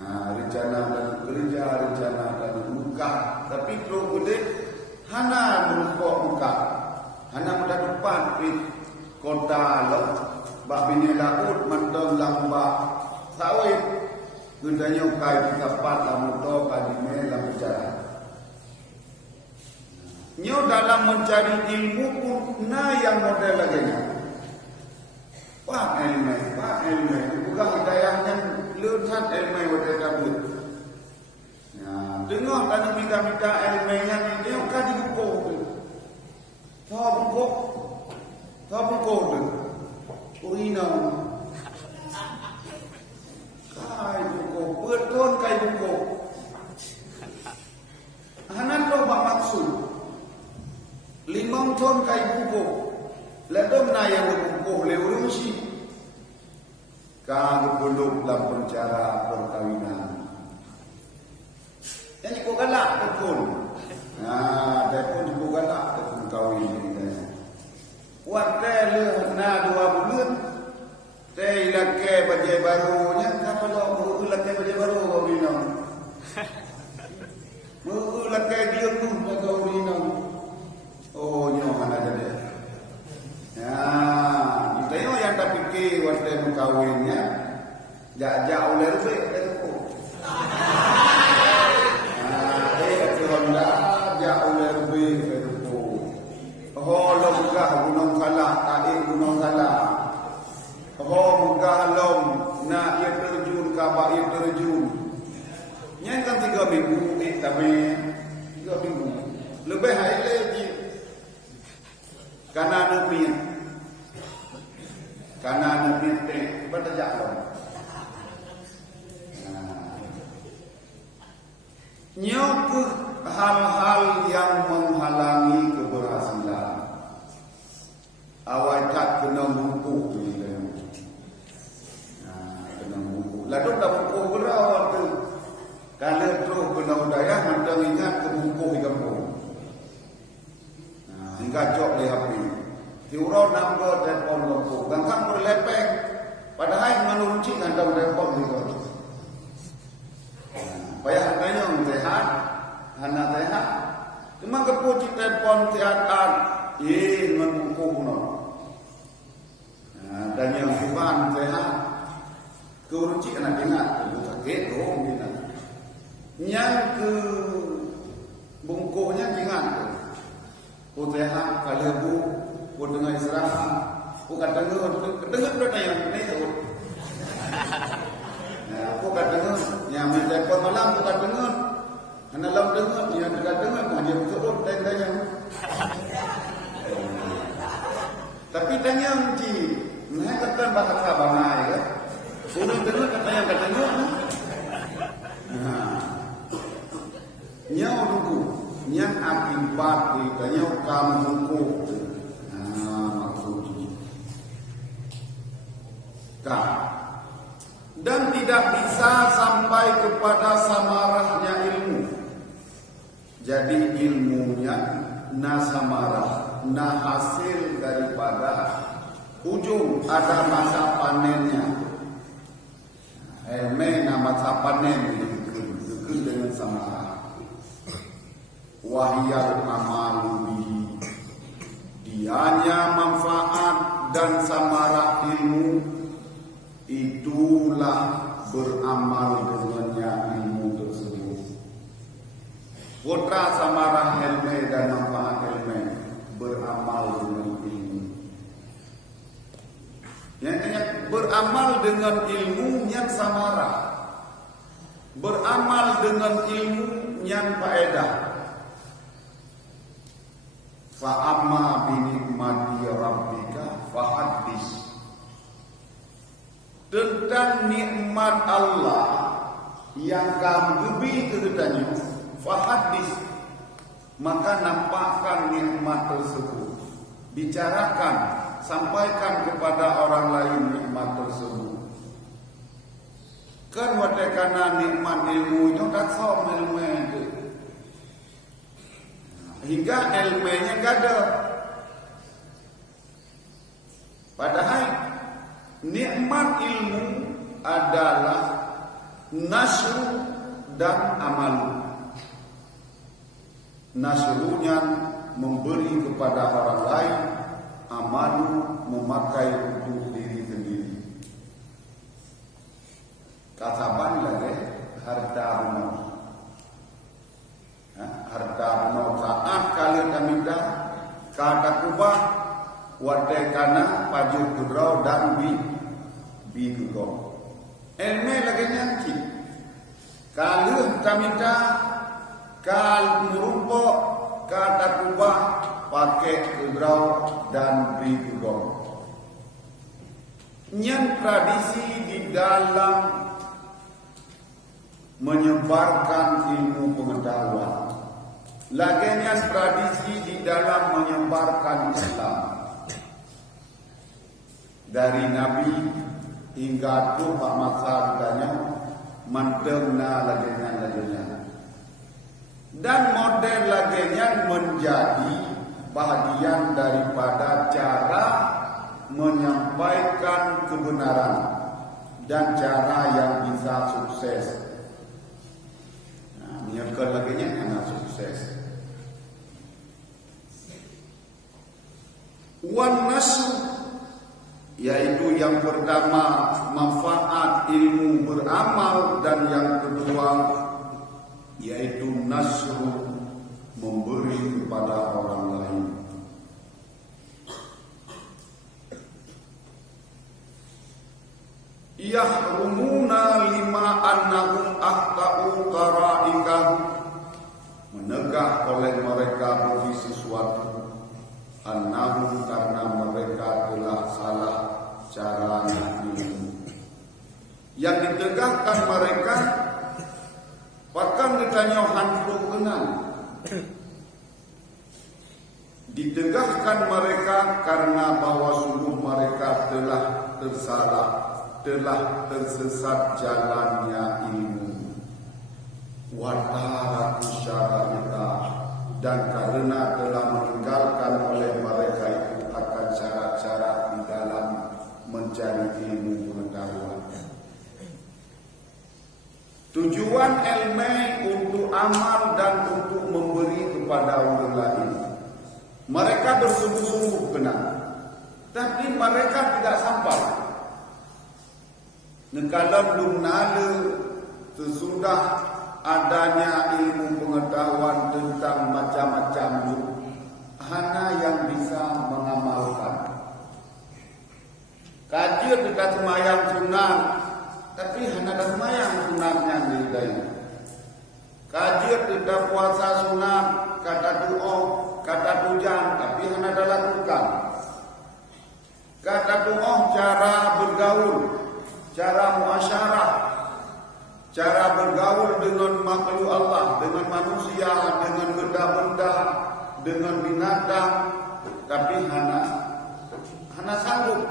Nah, rencana dan kerja, rencana dan muka. Tapi terus dia hana merupuk muka. Hana muda depan di kota lo. Bak bini laut mandang lambak sawit. Gudanya kai kapat lamuto kadime lam bicara. Nyo dalam mencari ilmu pun na yang model lagi. Pak ilmu. Bukan hidayahnya letak ilmu model kabut. Nah, dengar kan minta ilmunya ni dia kan dibuka. Tahu buka tu. Urina. Kai buku, betul kai buku. Hanan lo bak maksud. 5 ton kai buku. Ledom na yang buku leurusi. Kang belum dalam penjara perkawinan. Jadi kau galak betul. Nah, dia pun juga galak betul kawin. Buat le na 2 bulan. Teh laki baju barunya, apa lo laki baju baru kau bina? Laki dia pun kau bina. Oh, nyoman aja deh. Ya, kita yang tak fikir waktu berkawinnya, jauh lebih aku. Honda jauh lebih aku. Oh, lo buka gunung salah, tadi gunung salah. Oh, buka halom, nak ia terjun, kabak ia terjun. Yang kan 3 minggu, tapi 3 minggu. Lebih hari lagi. Karena anak teh, bertajak lom. nyok hal-hal yang menghalangi keberhasilan. Awak tak kena buku ni. Kena buku. Lalu dah buku berawal tu. Kalau terus kena udaya, anda ingat ke buku di kampung. Hingga cok di HP. Tiurau nombor telefon buku. Gangkang berlepeng. Padahal menunci anda telefon di kampung. Payah tanya sehat, anak sehat. Cuma kepuji telefon sehatan, menguku kuno. Dan yang bukan sehat, keruci anak ingat, sakit, bilang. Yang ke bungkunya ingat, sehat kalau bu dengar istirahat, bukan dengar berapa yang ini tu. Aku kata dengar, yang telefon malam aku kata dengar. Karena lam dengar, yang dekat dengar, hanya betul tanya. Tapi tanya mesti, saya kata bahasa kabangai ya. Suruh dengar kata yang kata dengar. Nyau dulu, yang akibat ditanya kamu dulu. Maksudnya. Dan tidak bisa sampai kepada samarahnya ilmu. Jadi ilmunya samarah, hasil daripada ujung ada masa panennya. Masa panen itu dengan samarah. Wahyal amalu dianya manfaat dan samarah ilmu. Itulah beramal dengannya ilmu tersebut. Putra samarah ilmu dan manfaat ilmu beramal dengan ilmu. Yang beramal dengan ilmu yang samarah, beramal dengan ilmu yang faedah. Fa amma bi nikmati rabbika fahaddits. Tentang nikmat Allah yang kamu gebi keretanya, fahadis, maka nampakkan nikmat tersebut, bicarakan, sampaikan kepada orang lain nikmat tersebut. Kan watakana nikmat ilmu itu tak sama ilmu itu, hingga ilmunya gak ada. Padahal nikmat ilmu adalah nasru dan amalu. Nasrunya memberi kepada orang lain, amalu memakai untuk diri sendiri. Kasaban lagi harta runo. Harta runo saat kalian minta kata kubah watekana paju kudrau dan bi kudrau. Elme lagi nyanci. Kalau minta kal merumpok kata kubah pakai kudrau dan bi kudrau. Yang tradisi di dalam menyebarkan ilmu pengetahuan. Laginya tradisi di dalam menyebarkan Islam. Dari Nabi hingga tu Pak Masa ditanya mantengna laginya. Dan model laginya menjadi bahagian daripada cara menyampaikan kebenaran dan cara yang bisa sukses. Menyangkal laginya anak sukses. Wan nasu, yaitu yang pertama manfaat ilmu beramal, dan yang kedua yaitu nasru, memberi kepada orang lain. Yahrumuna lima annahum akhta'u qara'ikah, menegah oleh mereka bagi sesuatu, annahum karena mereka telah salah caranya ilmu. Yang ditegakkan mereka Bahkan ditanya hantu kenal. Ditegahkan mereka karena bahwa sungguh mereka telah tersalah, telah tersesat jalannya ilmu. Watara syara'ita, dan karena telah meninggalkan oleh mereka itu akan syarat-syarat di dalam mencari ilmu pengetahuan. Tujuan ilmu untuk amal dan untuk memberi kepada orang lain. Mereka bersungguh-sungguh kenal, tapi mereka tidak sampai. Nekalan belum nala sesudah adanya ilmu pengetahuan tentang macam-macam itu, hana yang bisa mengamalkan. Kajian tidak semayang sunat, tapi hana ada semayang sunatnya diri. Kajian tidak puasa sunat, kata doa, kata tujuan, tapi hana ada lakukan. Kata doa cara bergaul, cara muasyarah, cara bergaul dengan makhluk Allah, dengan manusia, dengan benda-benda, dengan binatang, tapi hana sanggup,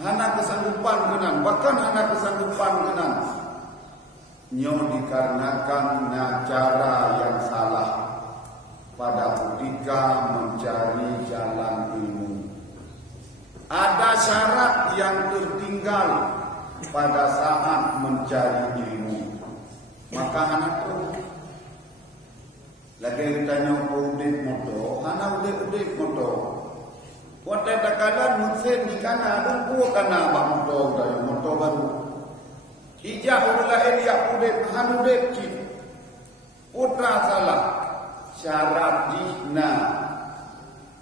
hana kesanggupan kenan, bahkan hana kesanggupan kenan. Nyo dikarenakan cara yang salah pada ketika mencari jalan ilmu. Ada syarat yang tertinggal pada saat mencari ilmu. Maka anak tu lagi ditanya udik moto, anak udik moto. Kuat ada kadang muncul di kana dan kuat kana bang moto dari moto baru. Hijau ulah eliak udik, han udik cip. Putra salah syarat jina.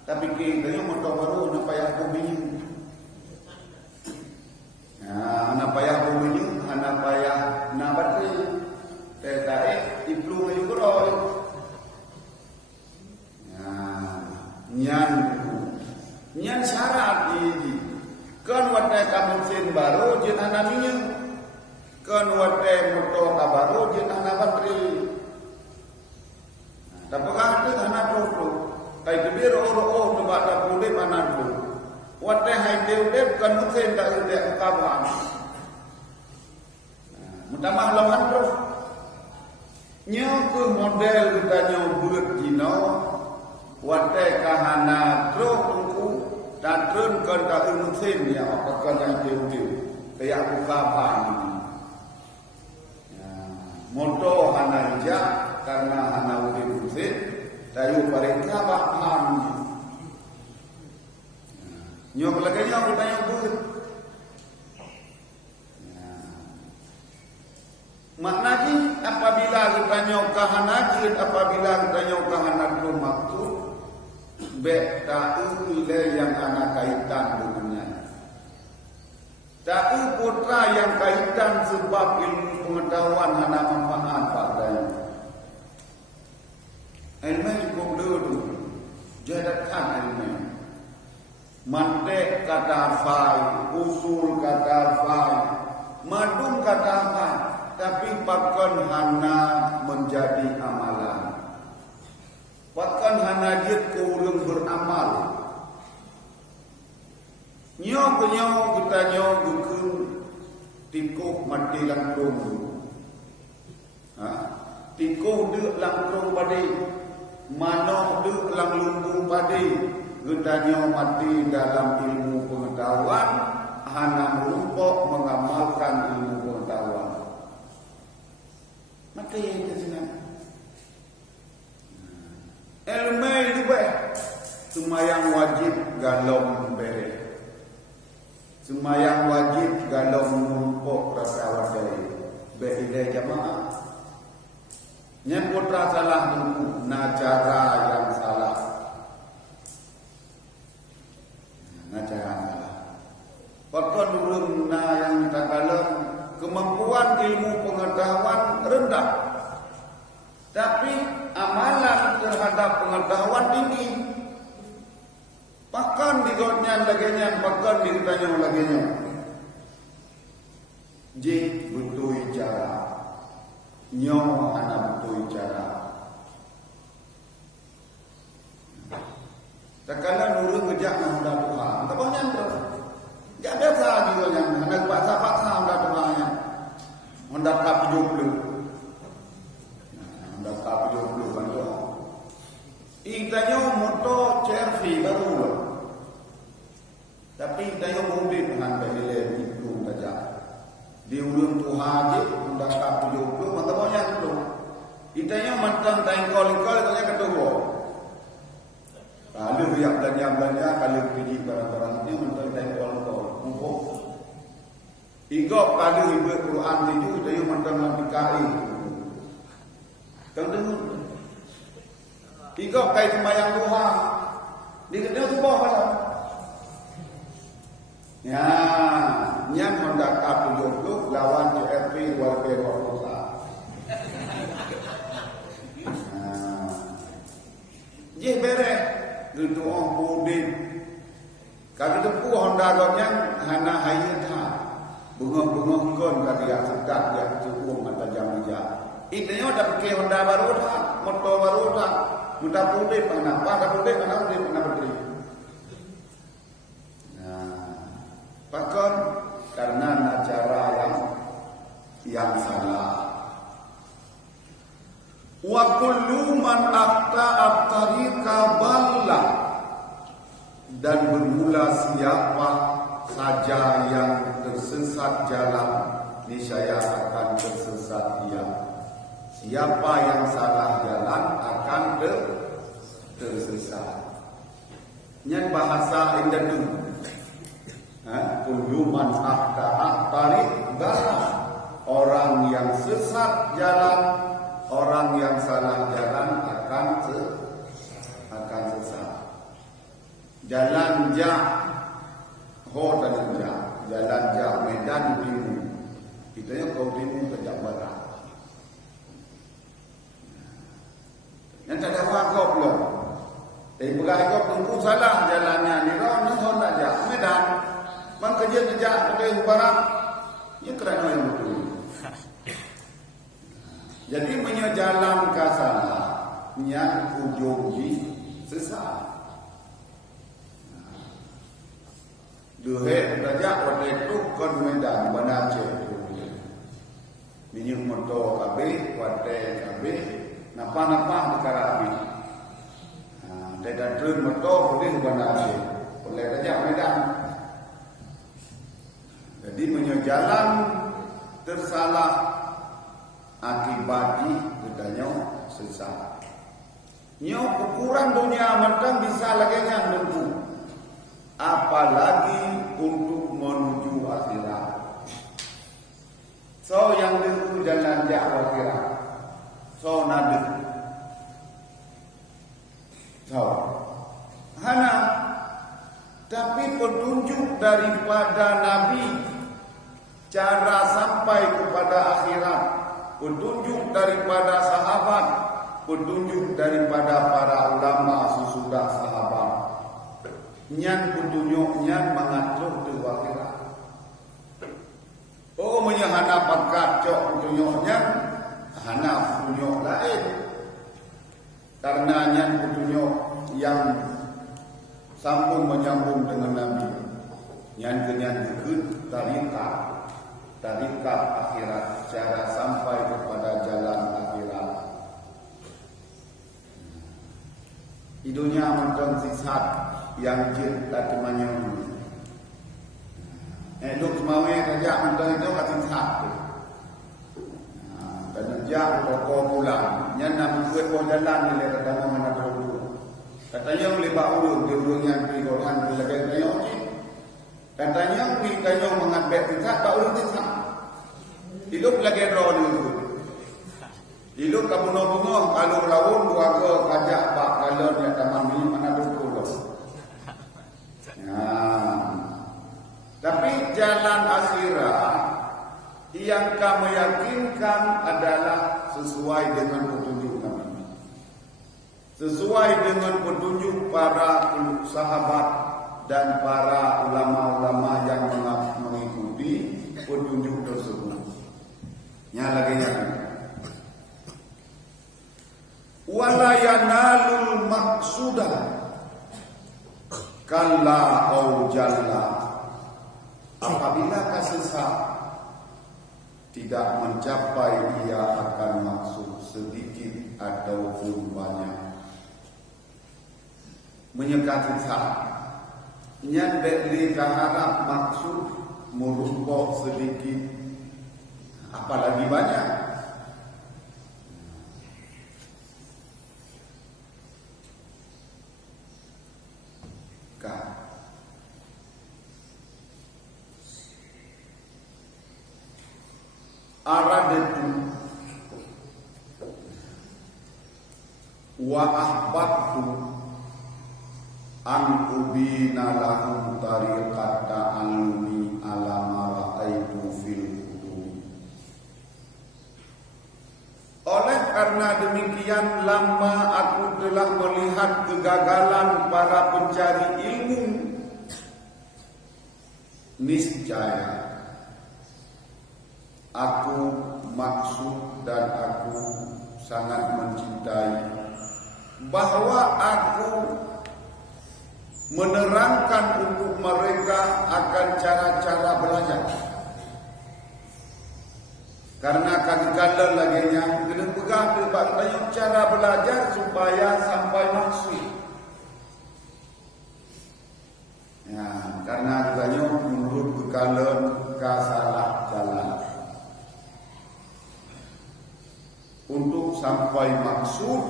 Tapi kita yang moto baru nak payah kubing. Anak payah bumi, anak payah nabati, tertarik di pelung ayu keroi. Nyan syarat ini. Kan wadah kamu sen baru jen anak minyak. Kan wadah moto kabaru jen anak bateri. Tapi kata anak prof, kayak kebir orang tempat dapur de mana tu. Wadah hai teu kan musen tak udah kawan. Mutamah lawan prof. Nyo ke model kita nyo buat jino. Wadah kahana prof aku dan turun kan tak musen ya apakah yang teu kayak aku kawan. Moto hana ija karena hana udah musen. Tayu mereka bahan. Nyok lagi nyok kita yang buat. Maknanya apabila kita nyok kahanajid, apabila kita nyok kahanadul maksud, ta'u ila yang anak kaitan dengannya. Ta'u putra yang kaitan sebab ilmu pengetahuan hana manfaat padanya. Ilmu cukup dulu, jadatan ilmu. Mantek kata fai, usul kata fai, madung kata fai, tapi bahkan hana menjadi amalan. Bahkan hana jid kurang beramal. Nyok kita nyok bukan tikuh mati langkung. Tikuh dek langkung badai, manoh dek lang lumbung badai. Getanya mati dalam ilmu pengetahuan, hana melumpuk mengamalkan ilmu pengetahuan. Mati ke sini. Ilmu itu baik. Semayang wajib galong bere. Semayang wajib galong melumpuk rasa wadai. Berilai jamaah. Nyemput salah dulu, cara yang salah. Cara salah. Bahkan ulun yang tak kalah kemampuan ilmu pengetahuan rendah, tapi amalan terhadap pengetahuan tinggi. Bahkan digotnya laginya, bahkan ditanya laginya. J betul cara. nyo anak betul cara. Takkanlah nurut kejak hendak Tuhan. Tak banyak tu. Jak biasa juga yang hendak paksa hendak Tuhan. Hendak tak 70. Hendak tak 70 kan tu. Ikannya motor CRV baru. Tapi ikannya mobil dengan beliau itu saja. Di ulun Tuhan je hendak tak 70. Mata banyak tu. Ikannya mantan tengkol-tengkol katanya kedua. Kalau riak belanja, kalau pergi barang-barang itu untuk tengkol-tengkol. Mumpuk. Igok kalau ibu Quran itu, dia mantan PKI. Kau dengar? Igok kait sembahyang duha. Dia kena sebuah apa? Ya, yang hendak apa jodoh lawan JRP walaupun rosa. Ye beres. Itu orang budin. Kalau tepu Honda Gonyang hana hayat ha. Bunga-bunga kon kata yang sedap yang cukup mata jam dia. Itu dah pakai Honda baru dah, motor baru dah. Mudah budin mana? Pada budin mana budin mana berdiri. Nah, pakon karena cara yang salah. Wa kullu man akhta'a tariqa balla, dan bermula siapa saja yang tersesat jalan niscaya akan tersesat dia. Siapa yang salah jalan akan tersesat. Yang bahasa Indonesia. Kullu man akhta'a tariqa balla, orang yang sesat jalan, orang yang salah jalan akan sesat. Jalan jah, jalan jah Medan Timur. Itu yang kau timur ke Jakarta. Yang tak ada wakaf loh. Tapi wakaf tunggu salah jalannya ni. Orang ni hendak jah Medan. Man kerja ke barat. Ya kerana yang betul. Jadi menyejalan ke sana, yang ujung sesat. Duhek dajak pada itu kon Medan Bandar Aceh. Minyak motor kabeh, wadai kabeh, napa-napa perkara kabeh. Dia turun motor boleh Bandar Aceh, boleh dajak Medan. Jadi menyejalan tersalah. Akibatnya katanya sesat. Nyo ukuran dunia macam bisa lagi yang tentu. Apalagi untuk menuju akhirat. So yang tentu jalan jauh akhirat. So nabi. So hana. Tapi petunjuk daripada Nabi, cara sampai kepada akhirat, petunjuk daripada sahabat, petunjuk daripada para ulama sesudah sahabat. Nyan petunjuknya mengatur ke akhirat. Oh, menyahana pakat cok petunjuknya, hana petunjuk lain. Karena nyan petunjuk yang sambung menyambung dengan Nabi. Nyan ikut tarikat akhirat, cara sampai kepada jalan akhirat. Hidupnya macam sisat yang jin tak manyam. Duk semawe raja macam itu kat sisat tu. Dan dia toko pulang, nya nak buat jalan ni le kata mana dulu. Katanya boleh bawa urung yang pergi Quran lagi kayo ni. Katanya pergi kayo mengambil sisat bawa sisat. Hidup lagi draw dulu. Hidup kabungo-bungo kalau rawon dua ke kajak pak kalau dia taman ni mana dulu. Tapi jalan akhirat yang kami yakinkan adalah sesuai dengan petunjuk Nabi, sesuai dengan petunjuk para sahabat dan para ulama-ulama yang mengikuti petunjuk tersebut. Yang lagi Jalla, apabila kesesat tidak mencapai ia akan maksud sedikit ataupun banyak. Menyekati sah, nyan betli kaharap maksud merubah sedikit, apalagi banyak. Aradatu wa ahbabtu an ubina lahum tariqat ta'allumi ala ma ra'aitu fil kutub. Oleh karena demikian lama aku telah melihat kegagalan para pencari ilmu, niscaya aku maksud dan aku sangat mencintai bahwa aku menerangkan untuk mereka akan cara-cara belajar. Karena kadang-kadang lagi yang kena pegang banyak cara belajar supaya sampai maksud. Ya, karena katanya menurut bekalan kasalah jalan. Untuk sampai maksud,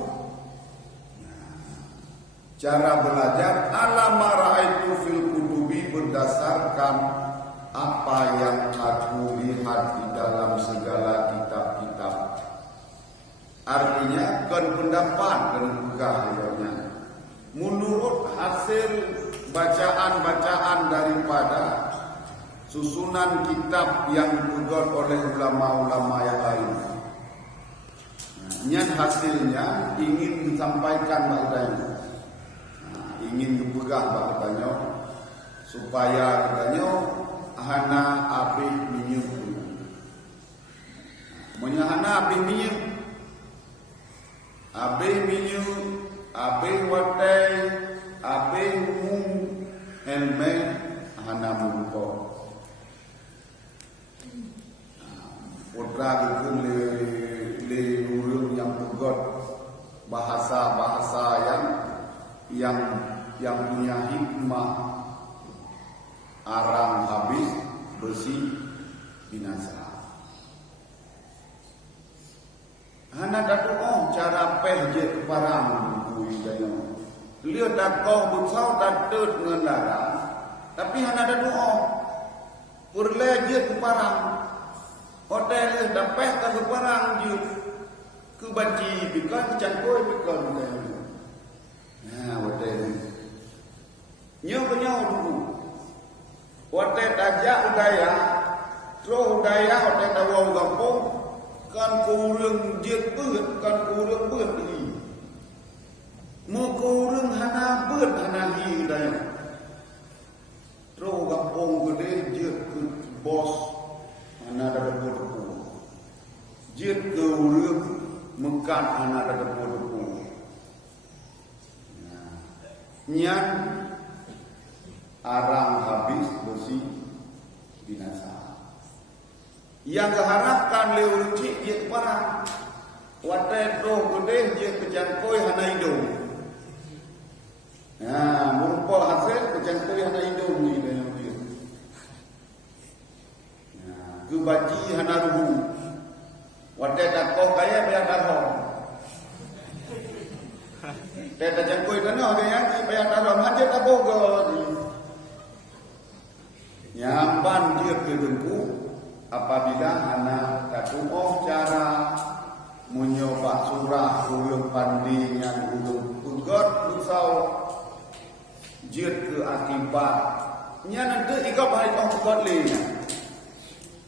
cara belajar ala ma ra'aitu fil kutubi berdasarkan apa yang aku lihat di dalam segala kitab-kitab. Artinya kan pendapat dan pegawainya menurut hasil bacaan-bacaan daripada susunan kitab yang dibuat oleh ulama-ulama yang lain. Nyan hasilnya ingin disampaikan maknanya, ingin dipegang maknanya supaya katanya hana api minyak, menyahana api minyak, api minyak, api watai, api umum, elme hana mungko. Putra hukum le nurul yang pegot bahasa-bahasa yang punya hikmah, arang habis besi binasa. Hana datu cara peh je keparang kui dayo. Lihat dakoh busau datut ngendara, tapi hana datu purle je keparang. Hotel dapet ke keparang je kebanci bikan cankoi bikan dayo. Nah, hotel nyo dulu. Hotel dajak udaya, tro udaya hotel dawau gampung, kan kurang jet beut, kan kurang beut ni. Mo kurang hana beut hana hi udaya. Tro gampung gede jet ke bos hana ada debu. Jet ke urang mekat hana ada debu. Nyan arang habis besi binasa. Yang keharapkan lewat cik je parang watai doh gede je kejangkoi hana hidung. Nah, merupa hasil kejangkoi hana hidung ni dalam dia. Nah, kebaji hana ruhu. Watai dakoh kaya biar dakoh. Teta jangkoi kena ada yang bayar dalam hajat tak boga. Nyamban dia kedengku apabila anak katuoh cara menyoba surah ulung pandi yang ulung pegot lusau jir ke akibat nya nanti ika balik pegot le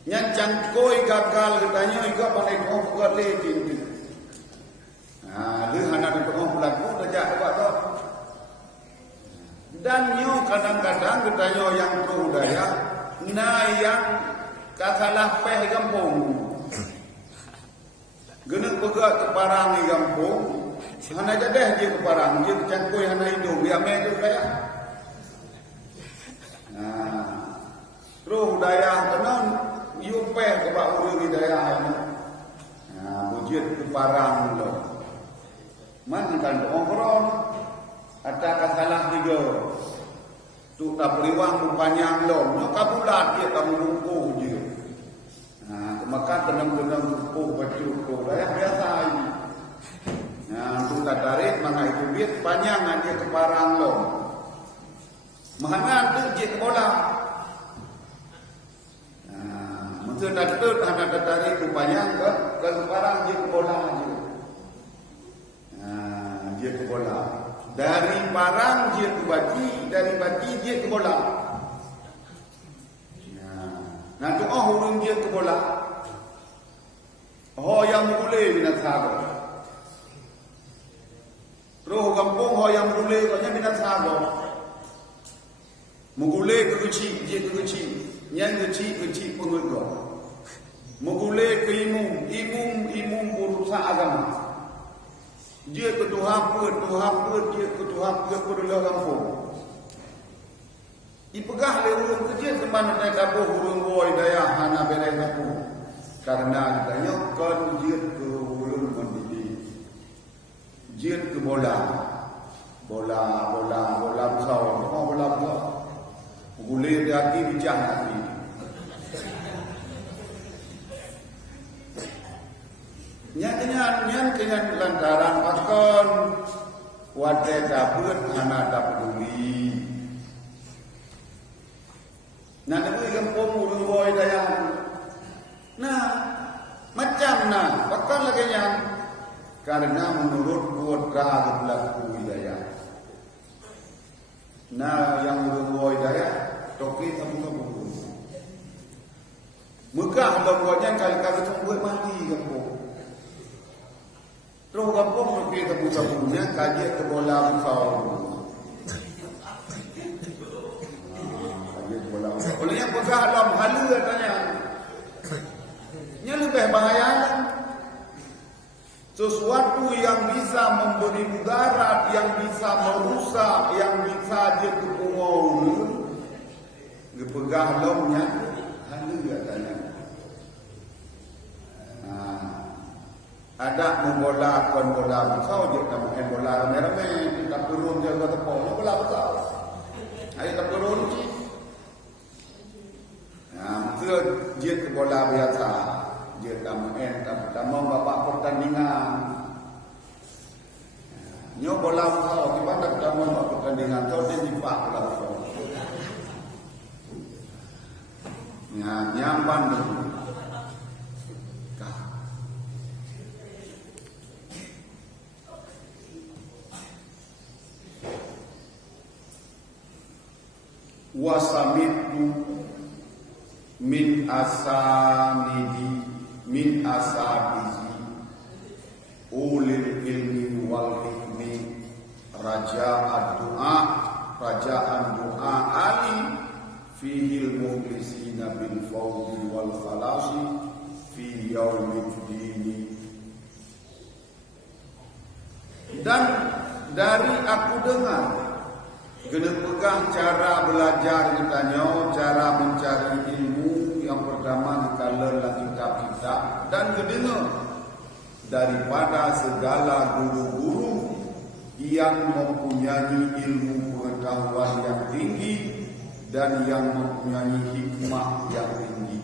nya jangkoi gagal katanya ika balik pegot le gitu. Nah, dia hana ditengok pelaku dah buat tu. Dan nyo kadang-kadang katanya yang budaya, na yang katalah peh kampung. Genek pegat keparang di kampung, hana jadah je keparang, je cangkoi hana hidung, dia main tu saya. Terus daya tenon yupeh ke bak urang daya ini. Nah, wujud ke parang lo. Man kan ongkron ada kasalah tiga. Tu tak periwang panjang lo. Nyo kabulat dia kamu lumpuh je. Nah, maka tenang-tenang lumpuh baju ko daya biasa ini. Nah, tu tak tarik mana itu dia panjang dia ke parang lo. Mana tu je bola. Maksud datut hana tarik rupanya ke parang je ke bola je. Dia ke bola. Dari parang dia ke bati, dari bati dia ke bola. Nah tu hurung dia ke bola. Yang boleh binatang. Terus kampung yang boleh katnya binatang. Mugule ke kecil, dia ke kecil. Yang kecil pengurus. Mugule ke imum berusaha agama. Dia ketua dia ketua adalah kampung. Ipegah le urang kerja semana dah kabuh urang boy daya hana bereng aku. Karena katanya kan dia ke urang mendidik. Dia ke bola besar. Bola. Mugule dia lagi bijak lagi. Nyan dengan lantaran pakon wate dapet hana peduli. Nah tapi kampung urang boy daya. Nah macam pakon lagi yang karena menurut buat berlaku hidayah. Nah yang urang boy daya toki tamu. Megah buatnya kali-kali buat mati kampung. Terus kampung lebih ke pusat-pusatnya kaji ke bola besar. Kaji ke bola besar. Oleh yang pegah dalam halu katanya. Ini lebih bahaya. Sesuatu yang bisa memberi mudarat, yang bisa merusak, yang bisa je ke punggung. Dipegah dalamnya halu katanya. Ada membola besar je tak main bola rame-rame kita turun jaga tepung bola besar. Ayo tak turun. Itu dia ke bola biasa. Dia tak main tak mau bapak pertandingan. Nyo bola besar di mana kita mau bapak pertandingan tu dia dipak bola besar. Nyamban tu. Wasamitu min asabizi ulil ilmi wal hikmi raja'an doa ali fihil mukhlisina bil fawzi wal khalasi fi yaumid dini. Dan dari aku dengar kena pegang cara belajar kitanya, cara mencari ilmu yang pertama dikalah kitab-kitab dan kedua daripada segala guru-guru yang mempunyai ilmu pengetahuan yang tinggi dan yang mempunyai hikmah yang tinggi.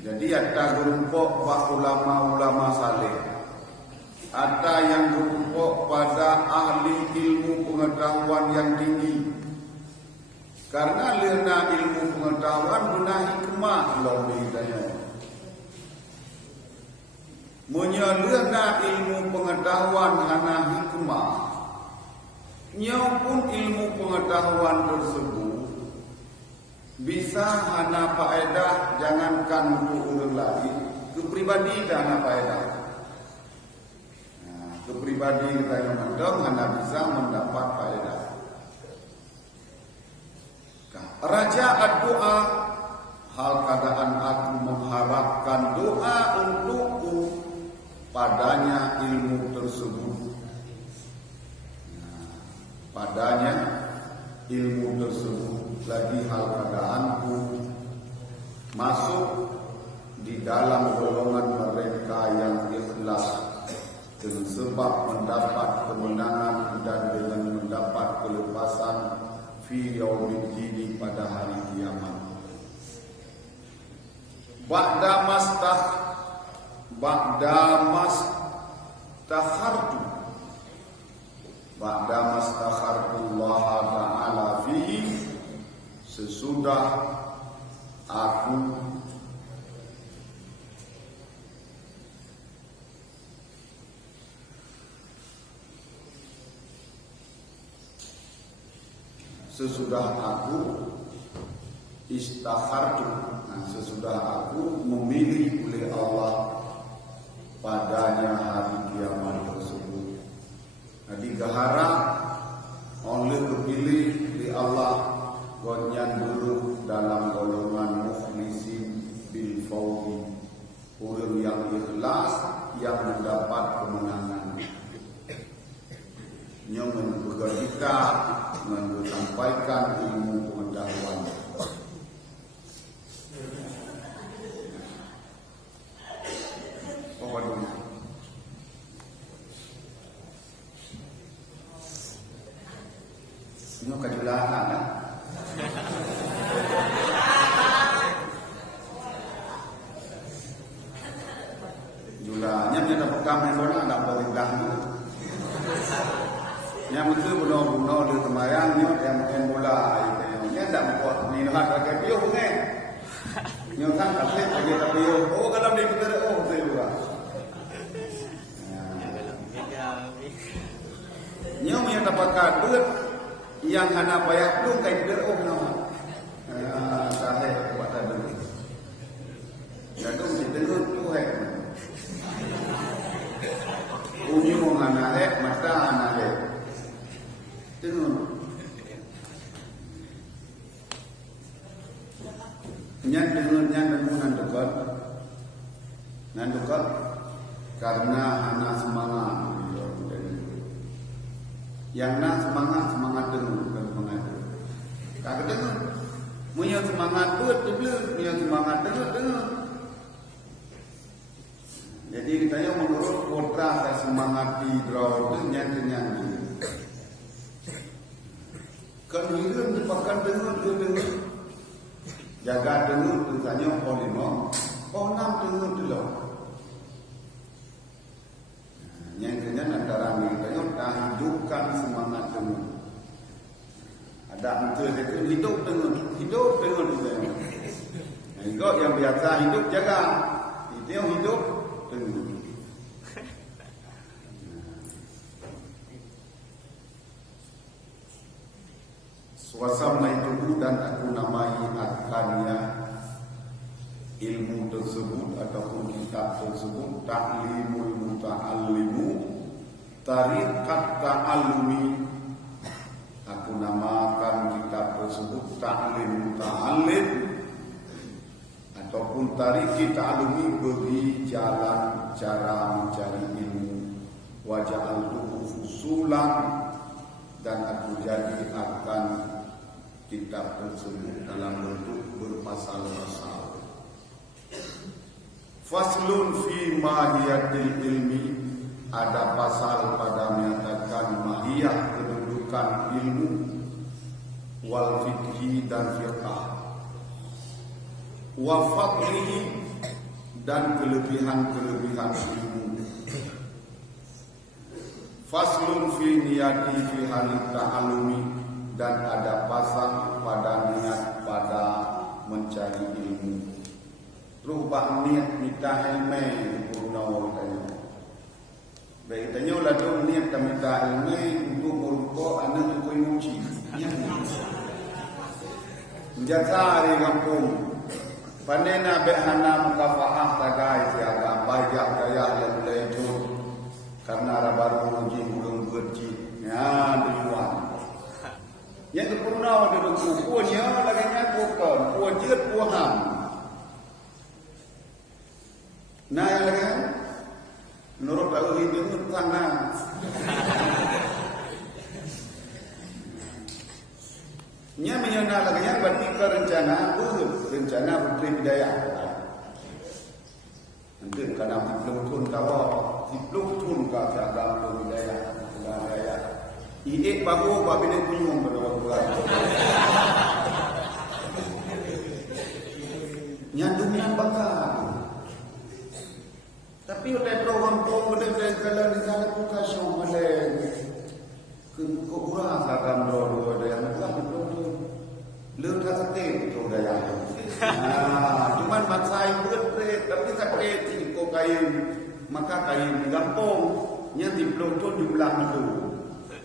Jadi ada kelompok ulama-ulama saleh. Ada yang berupuk pada ahli ilmu pengetahuan yang tinggi. Karena lena ilmu pengetahuan benar hikmah lebih daya. Menyalena ilmu pengetahuan hana hikmah. Nyaupun ilmu pengetahuan tersebut bisa hana faedah, jangankan untuk orang lain, kepribadi dah hana faedah. Kepribadi kita yang mandang hanya bisa mendapat faedah. Raja doa, hal keadaan aku mengharapkan doa untukku padanya ilmu tersebut. Padanya ilmu tersebut. selagi hal keadaanku masuk di dalam golongan mereka yang ikhlas dengan sebab mendapat kemenangan dan dengan mendapat kelepasan fi yaumiddin pada hari kiamat. Ba'da mastakhartu Allah Ta'ala fihi, sesudah aku istakhartu, sesudah aku memilih oleh Allah padanya hari kiamat tersebut. Jadi keharap oleh kepilih di Allah gonyan dulu dalam golongan mukhlisin bil fawzi, orang yang ikhlas yang mendapat kemenangan. Yang kita menyampaikan ilmu pengetahuan. Ini kejelasan kan? Julanya dia dapat kamera orang nak berintah. Yang betul bunuh-bunuh di temayangnya yang bola itu. Yang tak buat ni nak pakai piuh kan? Yang kan tak pakai piuh. Oh kalau dia kita saya juga. Yang yang dapat kadut yang hana bayar tu kai dia nama. Saya buat tadi. Jadi kita tu hai. Umi menghana mata anak tengok nyan dekat karena anak semangat yang nak semangat dengar bukan semangat kagak dengar punya semangat punya semangat dengar. Jadi katanya menurut kota semangat di draw nyan Keliru dipakai dengar. Jaga dengar tentangnya polimong. Enam dengar dulu. Yang kenyang antara mereka dah hidupkan semangat dengar. Ada betul itu hidup dengar juga. Engkau yang biasa hidup jaga. Itu yang hidup dengar. Suasana itu dan aku namai akannya ilmu tersebut ataupun kitab tersebut ta'limul muta'allimu, tariqat ta'allumi. Aku namakan kitab tersebut ta'lim muta'allim ataupun tariqat ta'allumi, bagi jalan cara mencari ilmu. Wa ja'altuhu fusulan, dan aku jadikan kitab tersebut dalam bentuk berpasal-pasal. Faslun fi mahiyatil ilmi, ada pasal pada menyatakan mahiyah kedudukan ilmu, wal fikhi dan fiqh, wa fadlihi dan kelebihan-kelebihan ilmu. Faslun fi niyati fi halit ta'alumi, dan ada pasal pada niat pada mencari ilmu. Rubah niat minta ilmu purna tanya. Baik tanya lah tu niat minta ilmu untuk merupakan anak untuk muci. Menjaga hari kampung. Panena behana mukafaah tagai siaga banyak daya yang boleh itu karena baru uji belum berji. Ya diluan. Yang kepurnau dia berkukunya laganya kukan, kuajit kuaham. Nah yang lagi, menurut aku itu sana. Nya menyana lagi nya berarti ke rencana Menteri Bidayah. Nanti karena diplung tun ka agama Bidayah Bidayah. Iik bahu babine kunyung pada waktu. Nya dunia bakal. Tapi udah program udah jalan di sana pun kasih oleh kurang akan dua ada yang bukan belum lewat sakit itu dah yang. Cuman maksai berat tapi sakit kok kain maka kain gampang nya di belum tu di belah itu.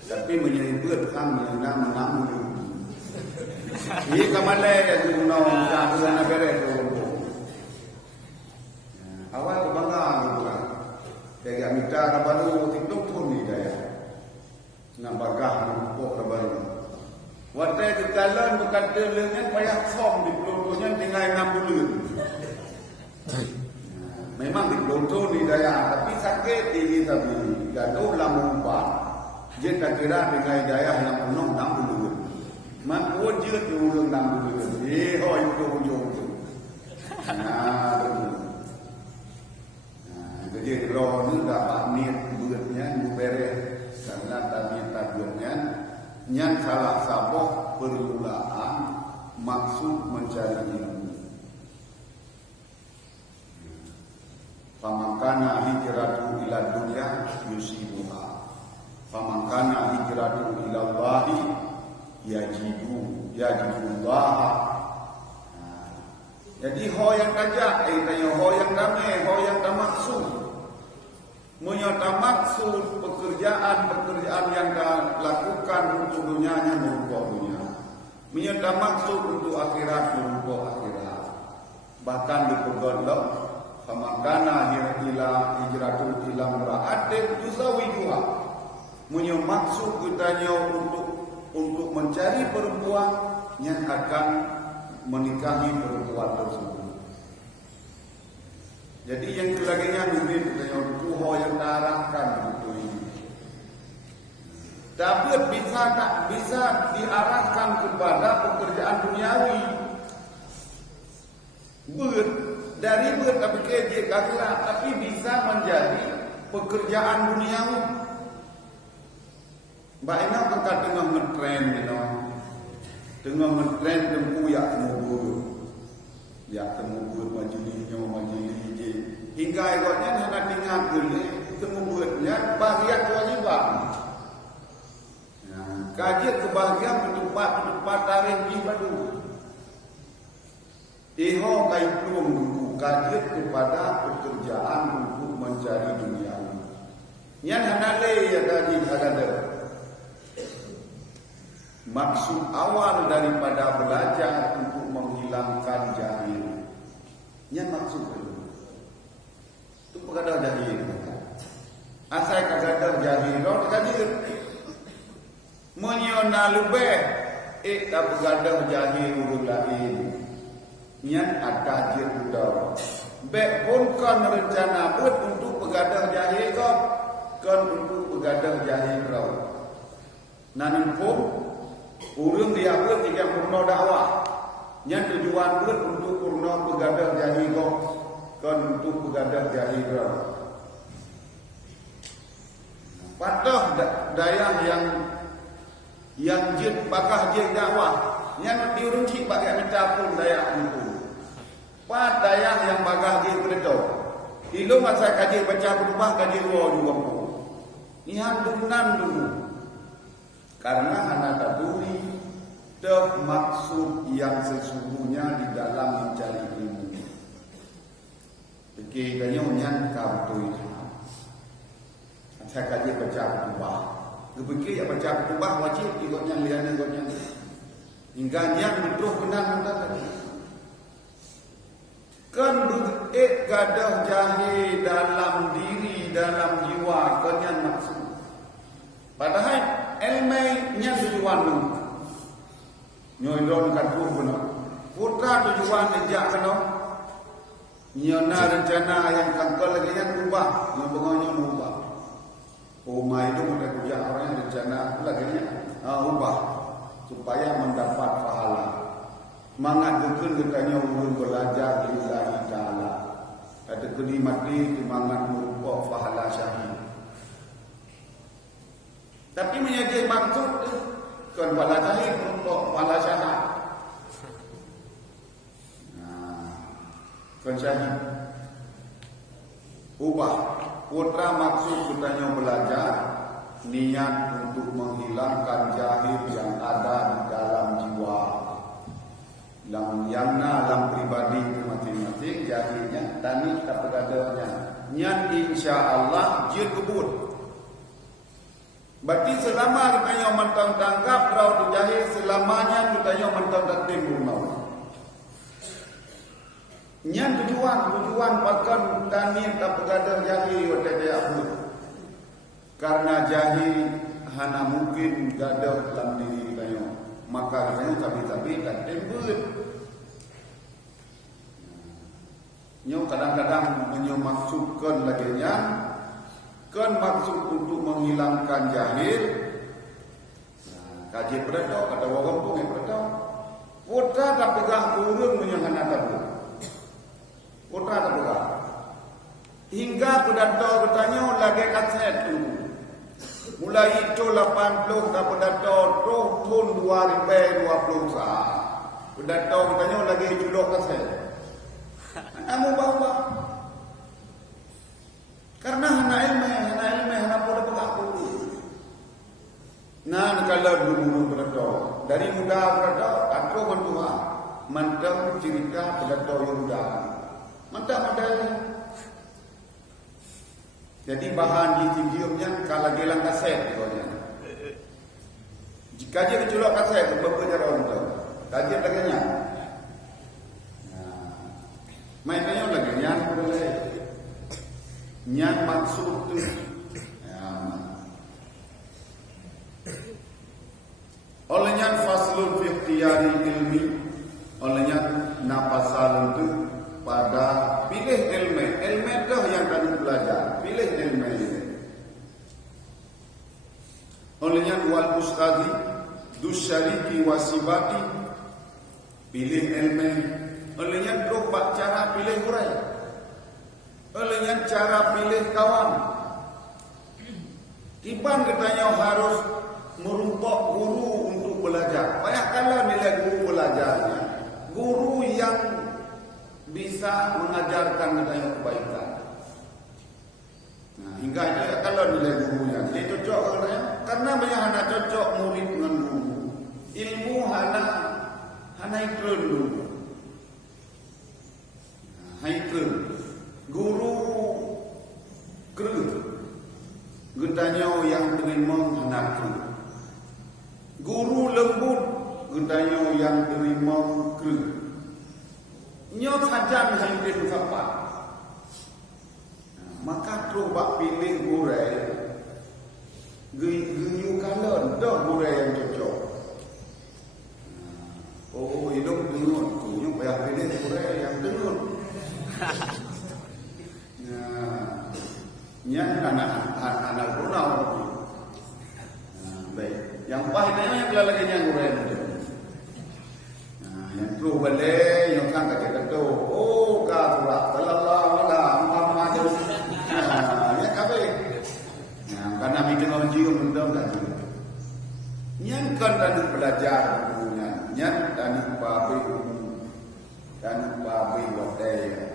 Tapi menjadi berat kan yang nama dulu. Ini kamalai yang diunang jangan beres tu. Awal kebanggaan gitu kan. Kayak minta kabaru tiktok pun ni daya. Nambagah numpuk kabaru. Waktu itu jalan bukan terlengnya payah som di pelontonya tinggal 6 bulan. Memang di pelonto ni daya tapi sakit ini tapi gaduh lama umpan. Dia tak kira dengan daya yang penuh 6 bulan. Mampu je tu 6 bulan. Hoi ujung tu. Jadi roh ni dapat niat beratnya beres karena tadi tabiatnya yang salah sabah permulaan maksud mencari ilmu. Famakana hijratu ila dunya yusibuha. Famakana hijratu ila Allahi yajidullah. Jadi ho yang kajak, tanya ho yang damai, ho yang tak maksud. Menyata maksud pekerjaan yang dilakukan untuk dunianya berupa dunia. Menyata maksud untuk akhirat berupa akhirat. Bahkan dipergolok, famakana hijratul ila mra'atin yusawijuha. Menyata maksud kitanya untuk mencari perempuan yang akan menikahi perempuan tersebut. Jadi yang kelaginya duit dengan tuho yang diarahkan itu ini. Tapi tak bisa diarahkan kepada pekerjaan duniawi. Dari tapi kerja akhirat, tapi bisa menjadi pekerjaan duniawi. Baiknya kita tengah ngetrend, tengah ngetrend tempuh ya temubur majlisnya hingga ikutnya hendak dengar dulu temuburnya bahagian kewajiban. Kaji kebahagiaan berdebat tarikh di baru. Iho kaitung kaji kepada pekerjaan untuk mencari dunia. Yang hanale ya kaji hadada. Maksud awal daripada belajar untuk menghilangkan jahil. Yang maksud itu pengadar jahil. Asal kadar jahil, orang kadar menyona lebih. Tak pengadar jahil urut lain. Yang ada jirdau. Baik pun kan rencana buat untuk pengadar jahil kau, kan untuk pengadar jahil kau. Namun pun urung dia buat jika purna dakwah. Yang tujuan buat untuk purna pegadar jahil kau, kan untuk pegadar jahil kau. Patah daya yang jid bakah jid dakwah, yang diurunci bagai minta pun daya itu. Pat daya yang bakah jid berdoa. Ilu masa kaji baca berubah kaji luar juga pun. Ihan dunan dulu. Karena anak taduri maksud yang sesungguhnya di dalam mencari ilmu. Pikirkannya menyangka betul itu. Saya kaji baca ketubah. Kepikir ya baca ketubah wajib ikutnya lihatnya. Hingga yang betul benar tadi. Kan gadah jahil dalam diri, dalam jiwa, kenyan maksud. Padahal ilmunya tujuan dulu. Nyodon katur benar. Putra tujuan nejak benar. Nyona rencana yang kangkal lagi yang berubah. Yang bengahnya berubah. Rumah itu mereka kerja orang yang rencana lagi ubah. supaya mendapat pahala. Mangat getanya ulun belajar lillahi ta'ala. Ada kini mati mangat merupakan pahala syahid. Tapi menjadi maksud kan pahala syahid merupakan pahala syahid. Kan syahid. Ubah putra maksud getanya belajar niat untuk menghilangkan jahil yang ada di dalam jiwa. Dalam pribadi masing-masing jahilnya tani tak bergadanya. Nyan insya-Allah dia kebut. Berarti selama kita mentang tangkap rau tu jahil selamanya kita mentang tak timbul mau. Nyan tujuan pakan tani tak bergadah jahil wate abud. Karena jahil hana mungkin gadah dalam diri kita. Maka kita tapi tak timbul. Nyo kadang-kadang menyemaksudkan laginya kan maksud untuk menghilangkan jahil. Kaji berdoa kata orang pun yang berdoa. Putra tak pegang urun menyangana tabu. Putra tak pegang. Hingga berdoa bertanya lagi kaset tu. Mulai itu 80 tak berdoa tahun 2020 sah. Berdoa bertanya lagi julok kaset. Kamu bawa karena hana ilmu hana pola pengaku. Nah kalau dulu berdoa dari muda berdoa aku mentua mantap cerita berdoa yang muda mantap. Jadi bahan di videonya kalau gelang kaset pokoknya. Jika dia keculok kaset beberapa orang tu kajian lagi mainnya lagi nyan boleh nyan maksud tu oleh nyan faslun fi ikhtiyari ilmi oleh nyan napasal tu pada pilih ilmu tu yang kami belajar pilih ilmu ini oleh nyan wal ustazi dusyariki wasibati pilih ilmu olehnya berubah cara pilih hurai. Olehnya cara pilih kawan. Tiban katanya harus merupakan guru untuk belajar. Banyak kalau nilai guru belajarnya. Guru yang bisa mengajarkan katanya kebaikan. Nah, hingga aja kalau nilai gurunya. Jadi cocok katanya. Karena banyak hana cocok murid dengan guru. Ilmu hana itu dulu. Haikal guru kru getanya yang terima hanakru guru lembut getanya yang terima kru nyot sajan haikal sapa maka coba pilih gurai geyu kalon dah gurai yang cocok. Oh hidup dengun kunyuk payah pilih gurai yang dengun. Nyan anak runau. Baik. Yang pahitnya yang lagi yang guren. Yang tu balik yang kan kata tu. Oh kafirah sallallahu alaihi Muhammad. Ya kabe. Karena mikir orang jiwa mendam dan nyan kan dan belajar punya. Nyan dan babi dan babi wadai.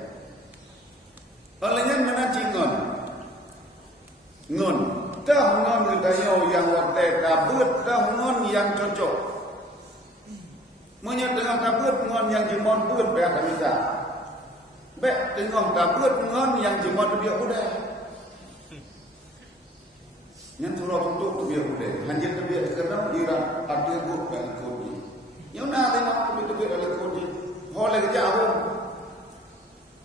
Olehnya mana cingon? Ngon. Dah ngon gayo yang wadai kabut, dah ngon yang cocok. Menyat dengan kabut ngon yang jemon pun beak bisa. Bek tengok kabut ngon yang jemon biak budai. Yang turut untuk biak budai. Hanya biak kerana ira ada gut dan kodi. Yang nak tengok biak ada kodi. Holeh jauh.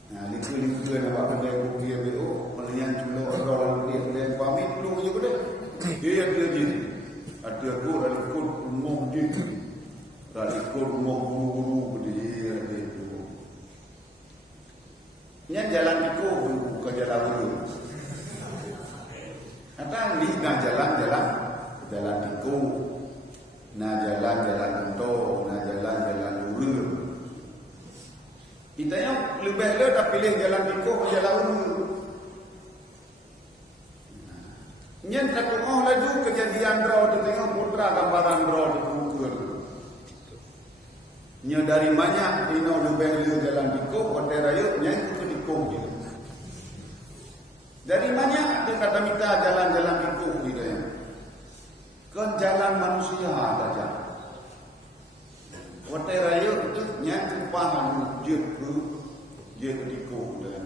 Nah, liku-liku nak buat benda bukti BO, melihat jumlah orang yang pamit lu je pada. Dia je. Ada guru ada kod umum je. Ada kod umum guru dia itu. Nya jalan itu bukan jalan guru. Kata ni nak jalan itu. na jalan-jalan untuk, na jalan-jalan lurus. Kita yang lebih le dah pilih jalan tikus ke jalan lurus. Nyen tak tengok laju kejadian draw tu tengok putra gambaran draw di buku. Nya dari banyak dino lebih le jalan tikus hotel raya nyen ke tikus je. Dari banyak dia kata minta jalan-jalan tikus gitu ya. Kan jalan manusia saja. Hotel raya itu nyen paham je ke tikus dan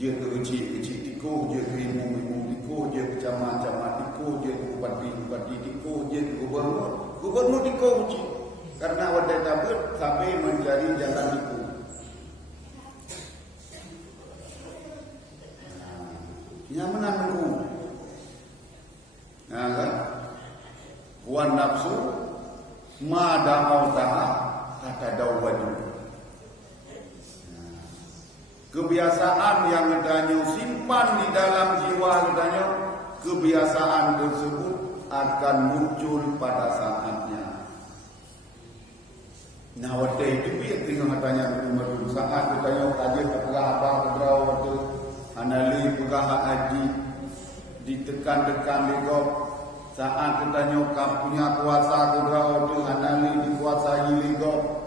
je ke kecil-kecil tikus, je ke imam-imam tikus, je ke camat-camat tikus, je ke bupati tikus, je ke gubernur tikus kecil. Karena wadah tabut sampai mencari jalan tikus. Yang menanggu. Nah kan? Wan nafsu ma da'autaha tatadawwadu. Kebiasaan yang katanya simpan di dalam jiwa katanya, kebiasaan tersebut akan muncul pada saatnya. Nah, waktu itu dia tengok katanya betul saat katanya kaji pegah abang kedraw waktu anali pegah haji ditekan-tekan legok saat katanya kau punya kuasa kedraw waktu anali dikuasai legok.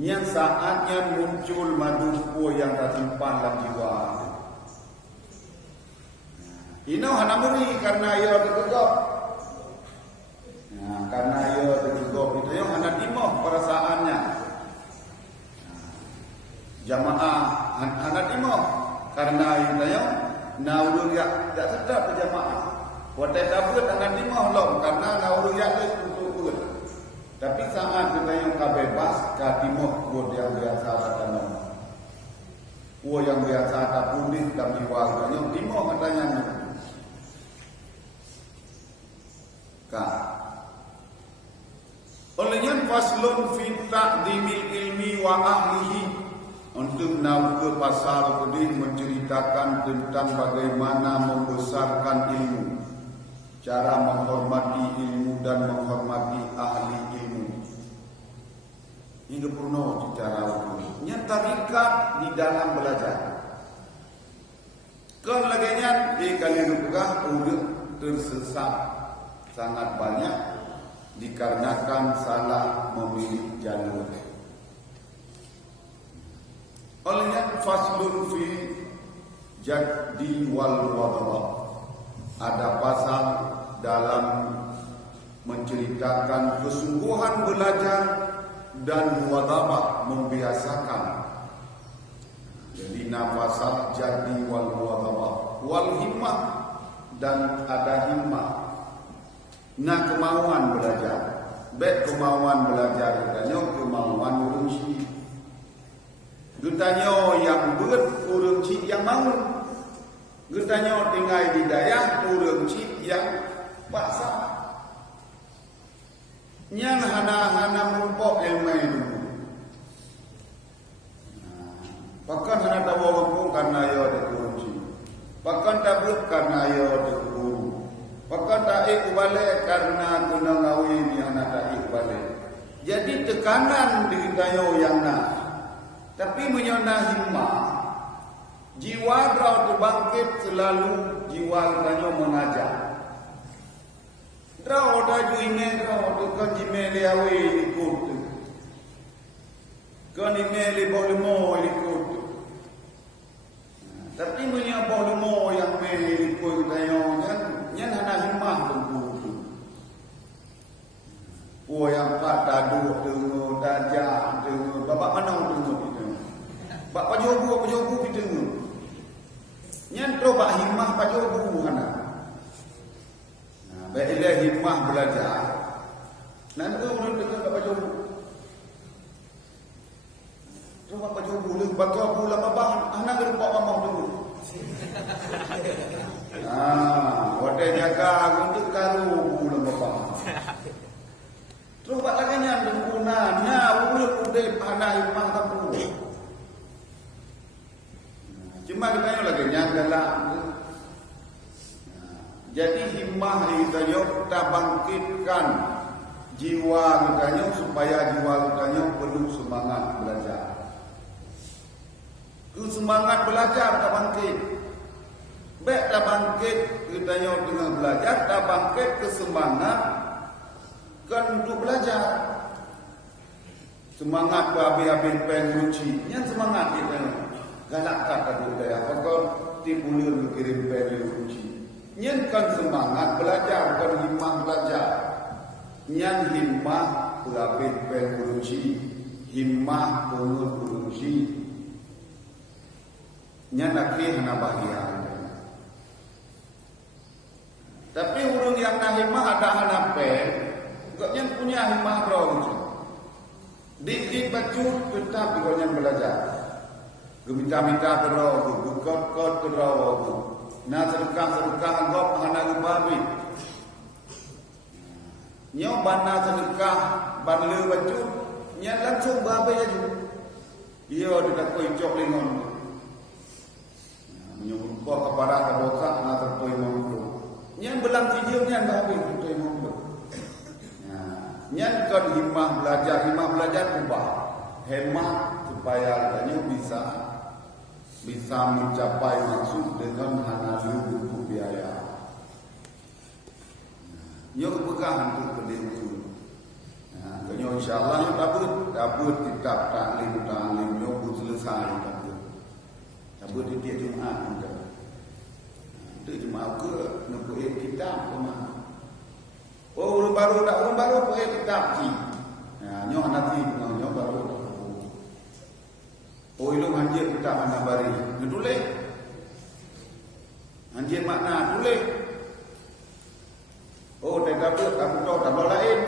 Yang saatnya muncul maduku yang tersimpan dalam jiwa. Ini hanya beri karena ia tergegap. Nah, karena ia tergegap itu yang hanya timah perasaannya. Jamaah hanya timah karena itu yang nauru ya tak sedap jamaah. Wadah tabut hanya timah lom karena nauru ya itu untuk. Tapi saat kita yang bebas, katimok buat yang biasa katanya. Yang biasa tak pulih dan diwakilnya, timok katanya. Kak. Olehnya faslun fi ta'dimil ilmi wa ahlihi. Untuk ke pasal kedih menceritakan tentang bagaimana membesarkan ilmu. Cara menghormati ilmu dan menghormati ahli ilmu. Ini purno cara hukumnya tarikat di dalam belajar. Kalau laginya di kali rukah udah tersesat sangat banyak dikarenakan salah memilih jalur. Olehnya faslun fi jadi wal wadha. Ada pasal dalam menceritakan kesungguhan belajar dan muwadhabah membiasakan. Jadi nafasah jadi wal muwadhabah wal himmah dan ada himmah. Nah kemauan belajar, baik kemauan belajar katanya kemauan urungsi. Katanya yang berat urungsi yang mau. Katanya tinggal di daya urang cip yang basah. Nyan hana mumpok ilmu itu. Bahkan hana tahu orang karena ia ada urang cip. Bahkan tabut karena ia ada guru. Bahkan tak balik karena kena ngawi ni hana tak balik. Jadi tekanan di daya yang nak. Tapi menyona himmah. Jiwa kau terbangkit selalu jiwa kau mengajar. Kau dah juine kau tu kan jimeli awi ikut. Kan jimeli bolmo ikut. Tapi punya bolmo yang meli ikut tayo yang hana himmah tu. Puan yang pada dua tu dajah tu bapak mana tu itu. Bapak jogu itu. Nyan coba himmah pada guru kana. Nah, baiklah himmah belajar. Nanti urut dengan bapak guru. Coba bapak guru baca pula babang anak gerupa mamah dulu. Wadah jaga untuk karu pula babang. Coba lagi nyan dengkunanya urut udah anak himmah kamu. Cuma kita lagi nyanggalah. Jadi himmah kita tak bangkitkan jiwa kitanya, supaya jiwa kitanya penuh semangat belajar. Semangat belajar tak bangkit. Baik tak bangkit kitanya dengan belajar, tak bangkit kesemangat kan untuk belajar. Semangat berhabis-habis penguji, yang semangat kita galak tak takut daya. Apakah timbulun berkirim penguji? Yang kan semangat belajar, kan himmah belajar. Yang himmah berhabis penguji, himmah penguji. Yang nak hana bahagia. Tapi orang yang nak himmah ada hana pen, yang punya himmah berapa? Dik baju tetap dengan belajar. Geminta-minta terau, gekot-kot terau. Na sedekah gop hana babi. Nyo bana sedekah banle baju, nya langsung babi aja. Iyo dekat koi cok lingon. Nyo kok kepada kabosa na terkoi mongko. Nya belang video nya babi terkoi mongko. Nyan kan himmah belajar ubah. Hemat supaya katanya bisa mencapai maksud dengan hana butuh biaya. Nyo pegang untuk kedai itu. Katanya insyaAllah nyo dapat kitab taklim nyo pun selesai dapat. Dapat di tiap Jumaat kita. Itu Jumaat ke nak kitab kemana? Oh, orang baru pakai kitab ni. Nyo nanti nyo baru. Oh, ilmu hanjir kitab mana bari. Tulis. Hanjir makna tulis. Oh, tak dapat aku tahu tak lain.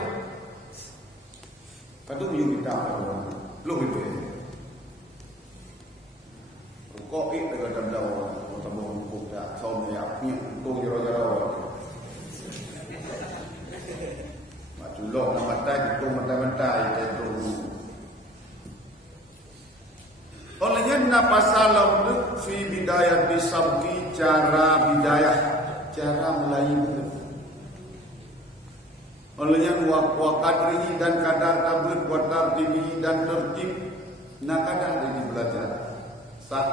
Patu minum kitab lu itu. Kok ini dekat dalam tembok buku dah. Som ya, punya tu jero-jero. Julok nak matai itu matai itu. Olehnya nak pasal lalu fi bidayah bisabki cara bidayah cara melayu. Olehnya wakadri dan kadar tabut watar tinggi dan tertib nak kadar ini belajar. Saat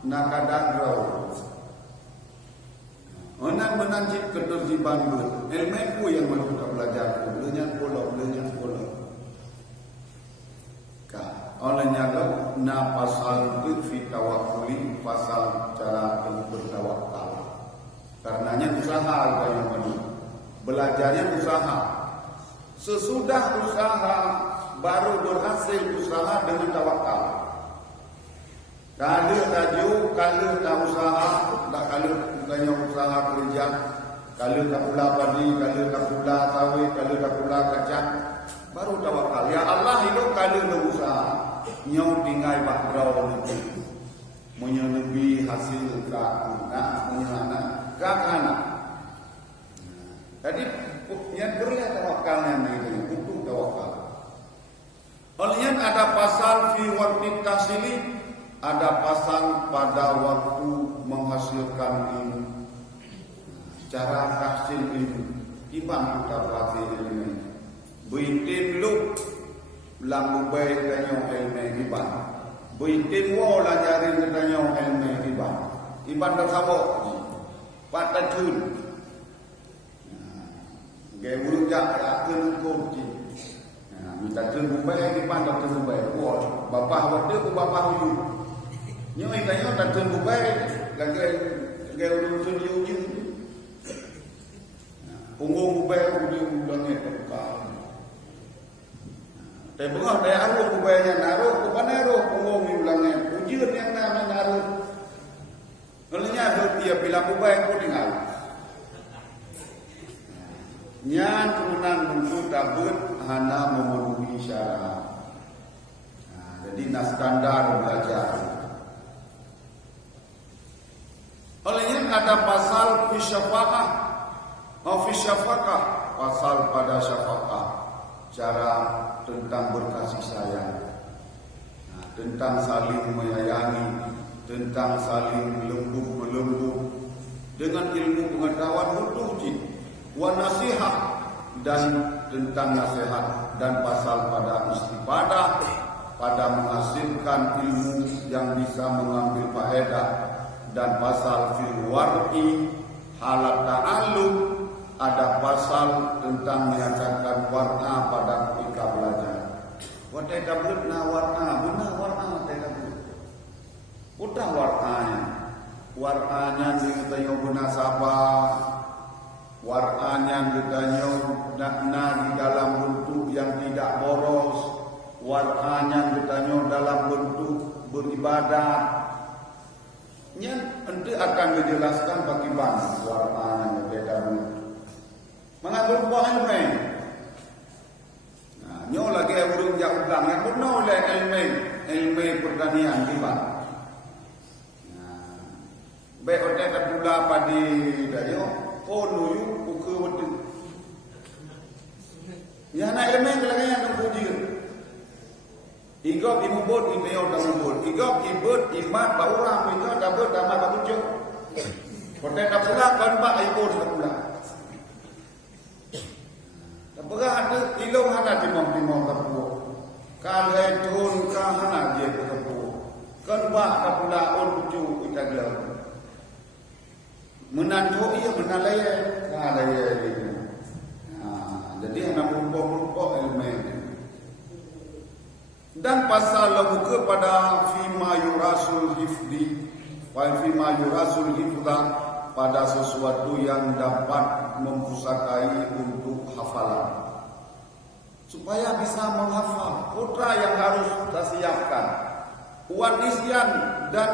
nak kadar raw. Orang menancip ketertiban ilmu yang mahu tak belajar belajar pola. Olehnya kalau na pasal fi tawakkuli pasal cara bertawakal. Karenanya usaha yang mana belajarnya usaha. Sesudah usaha baru berhasil usaha dengan tawakal. Kalau tak usaha, kalau bukannya usaha kerja, kalau tak pula padi, kalau tak pula sawit, kalau tak pula kacang, baru tawakal. Ya Allah itu kalau nak usaha, nyau tinggal background itu, menyenebi hasil kakana. Jadi yang berlihat tawakalnya itu butuh tawakal. Olehnya ada pasal fi waqti tahsili. Ada pasal pada waktu menghasilkan ilmu. Cara tahsil ilmu. Ibang kita berhasil ilmu. Buitin lu lambu baik tanya ilmu ibang. Buitin wo lajarin tanya ilmu ibang. Ibang bersama. Patah jun. Gaya burung jak akan kurci. Minta jun baik ibang tak jun baik. Wah, bapak waktu tu bapak huyu. Nyo itanya tak tunggu baik lagi urusan dia ujung. Punggung baik ujung langit tekal. Tapi bukan daya aruh bayarnya naruh ke panaruh punggung langit ujung yang nama naruh. Kalaunya dia bila baik pun tinggal. Nyan kemudian untuk dapat hana memenuhi syarat. Jadi nas standar belajar. Olehnya ada pasal fi syafaqah, pasal pada syafaqah, cara tentang berkasih sayang, tentang saling menyayangi, tentang saling lembut dengan ilmu pengetahuan butuh jin, wa nasihat dan tentang nasihat dan pasal pada istifadah, pada menghasilkan ilmu yang bisa mengambil faedah, dan pasal fil war'i halat ta'allum, ada pasal tentang menyatakan warna pada ketika belajar. Wa tadabburna warna, benar warna tadabbur. Udah warnanya. Warnanya ditanya munasabah, warnanya ditanya nakna di dalam bentuk yang tidak boros, warnanya ditanya dalam bentuk beribadah. Nanti akan dijelaskan bagaimana warnanya beda bentuk. Mengambil buah ilmu. Nah, nyo lagi urung jak ulang yang benar oleh ilmu pertanian tiba. Nah, baik otak pula padi dayo, nuyu uke wetu. Ya nak ilmu lagi yang puji. Igop ibu bot ibu yang dah bot. Igop ibut imat bau orang itu dah bot dah mat bagus. Otak dah pula kan pak ikut dah pula. Apakah ada ilau hana timong kapu? Kalau turun ke hana dia kapu. Kenapa kapula on cucu kita gelar? Menantu ia menalaya kalaya itu. Jadi anak rumpok ilmu. Dan pasal buka pada fima yurasul hifdi, fima yurasul hifda, pada sesuatu yang dapat mempusakai untuk hafalan, supaya bisa menghafal. Putra yang harus kita siapkan, uang nisyan, dan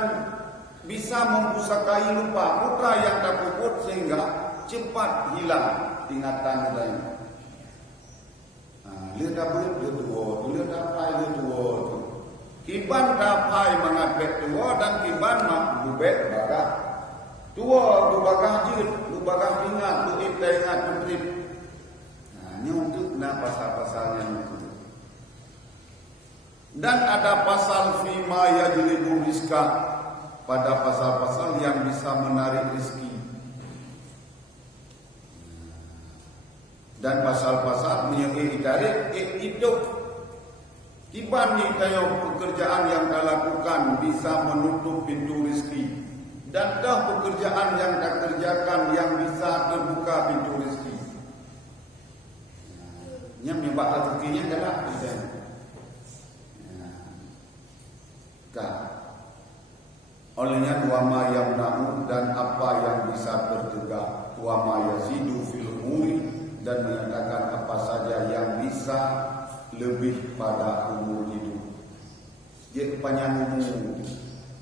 bisa mempusakai lupa. Putra yang tak puput sehingga cepat hilang ingatan lain. Lihat apa dia tua, lihat apa dia tua. Kiban dapai mengabek tua dan kiban mak bubek bagah. Tua tu bagah jid, tu bagah ingat, tu ingat tu. Ini untuk pasal-pasalnya itu. Dan ada pasal fima yajlibu rizqa, pada pasal-pasal yang bisa menarik rezeki. Dan pasal-pasal menyebut tarik hidup. Kiban ni tayo pekerjaan yang dah lakukan bisa menutup pintu rezeki. Dan dah pekerjaan yang dah kerjakan yang bisa terbuka pintu rezeki. Yang menyebab rezekinya adalah izin. Olehnya wama yang namu, dan apa yang bisa tertegak, wama yazidu fil umuri, dan menyatakan apa saja yang bisa lebih pada umur hidup. Dia panjang umur.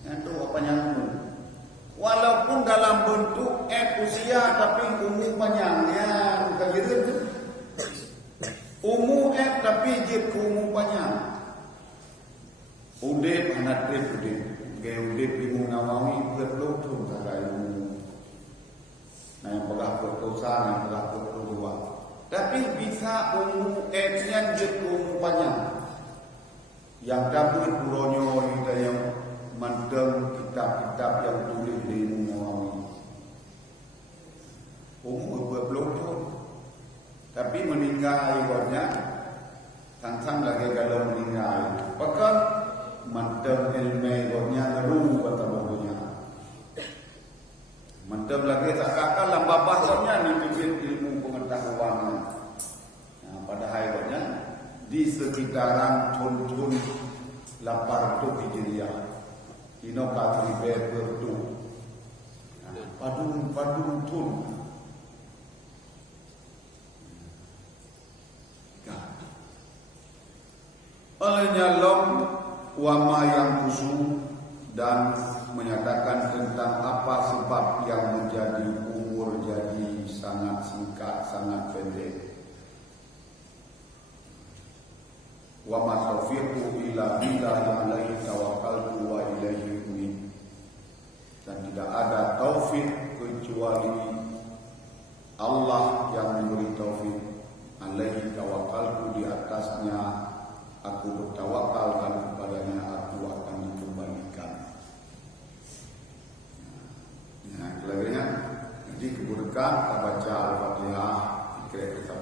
Itu panjang umur. Walaupun dalam bentuk usia, tapi umur panjangnya bukan gitu. Umur tapi dia umur panjang. Udip anak udip. Gaya udip ibu Nawawi berdoa sagai umur. Nah yang pegah berdosa, yang pegah berdoa. Tapi bisa umur nya dia umur panjang. Yang dapat buronyo kita yang mandeng kitab-kitab yang tulis di Nawawi. Umur berpuluh. Tapi meninggal ibaratnya sang-sang lagi kalau meninggal. Bahkan mandem ilmu ibaratnya ngeru kata bahunya. Mandem lagi tak kakak lambah bahasanya ni ilmu pengetahuan. Nah, pada ibaratnya di sekitaran Tun 800 Hijriah. Ino katri berdu. Padu Tun. Olehnya lom wama yang khusu, dan menyatakan tentang apa sebab yang menjadi umur jadi sangat singkat, sangat pendek. Wa ma taufiqu illa billahi alaihi tawakkaltu wa ilaihi unib. Dan tidak ada taufik kecuali Allah yang memberi taufik. Alaihi tawakkaltu, di atasnya aku bertawakal, dan kepadanya aku akan dikembalikan. Nah, kelebihnya jadi keburukan kita baca Al-Fatihah, kira-kira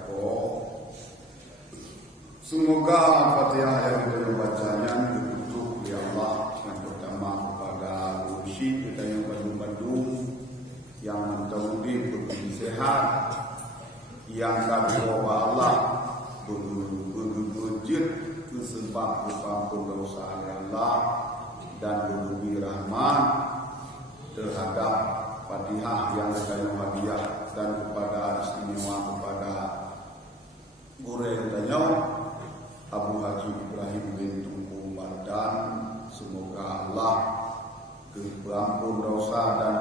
yang kedua Allah berwujud kesebab ampun dosa Allah dan berbudi rahmat terhadap Fatihah yang saya hadiah dan kepada istimewa kepada guru tanya Abu Haji Ibrahim bin Tunku Mardan. Semoga Allah ampun dosa dan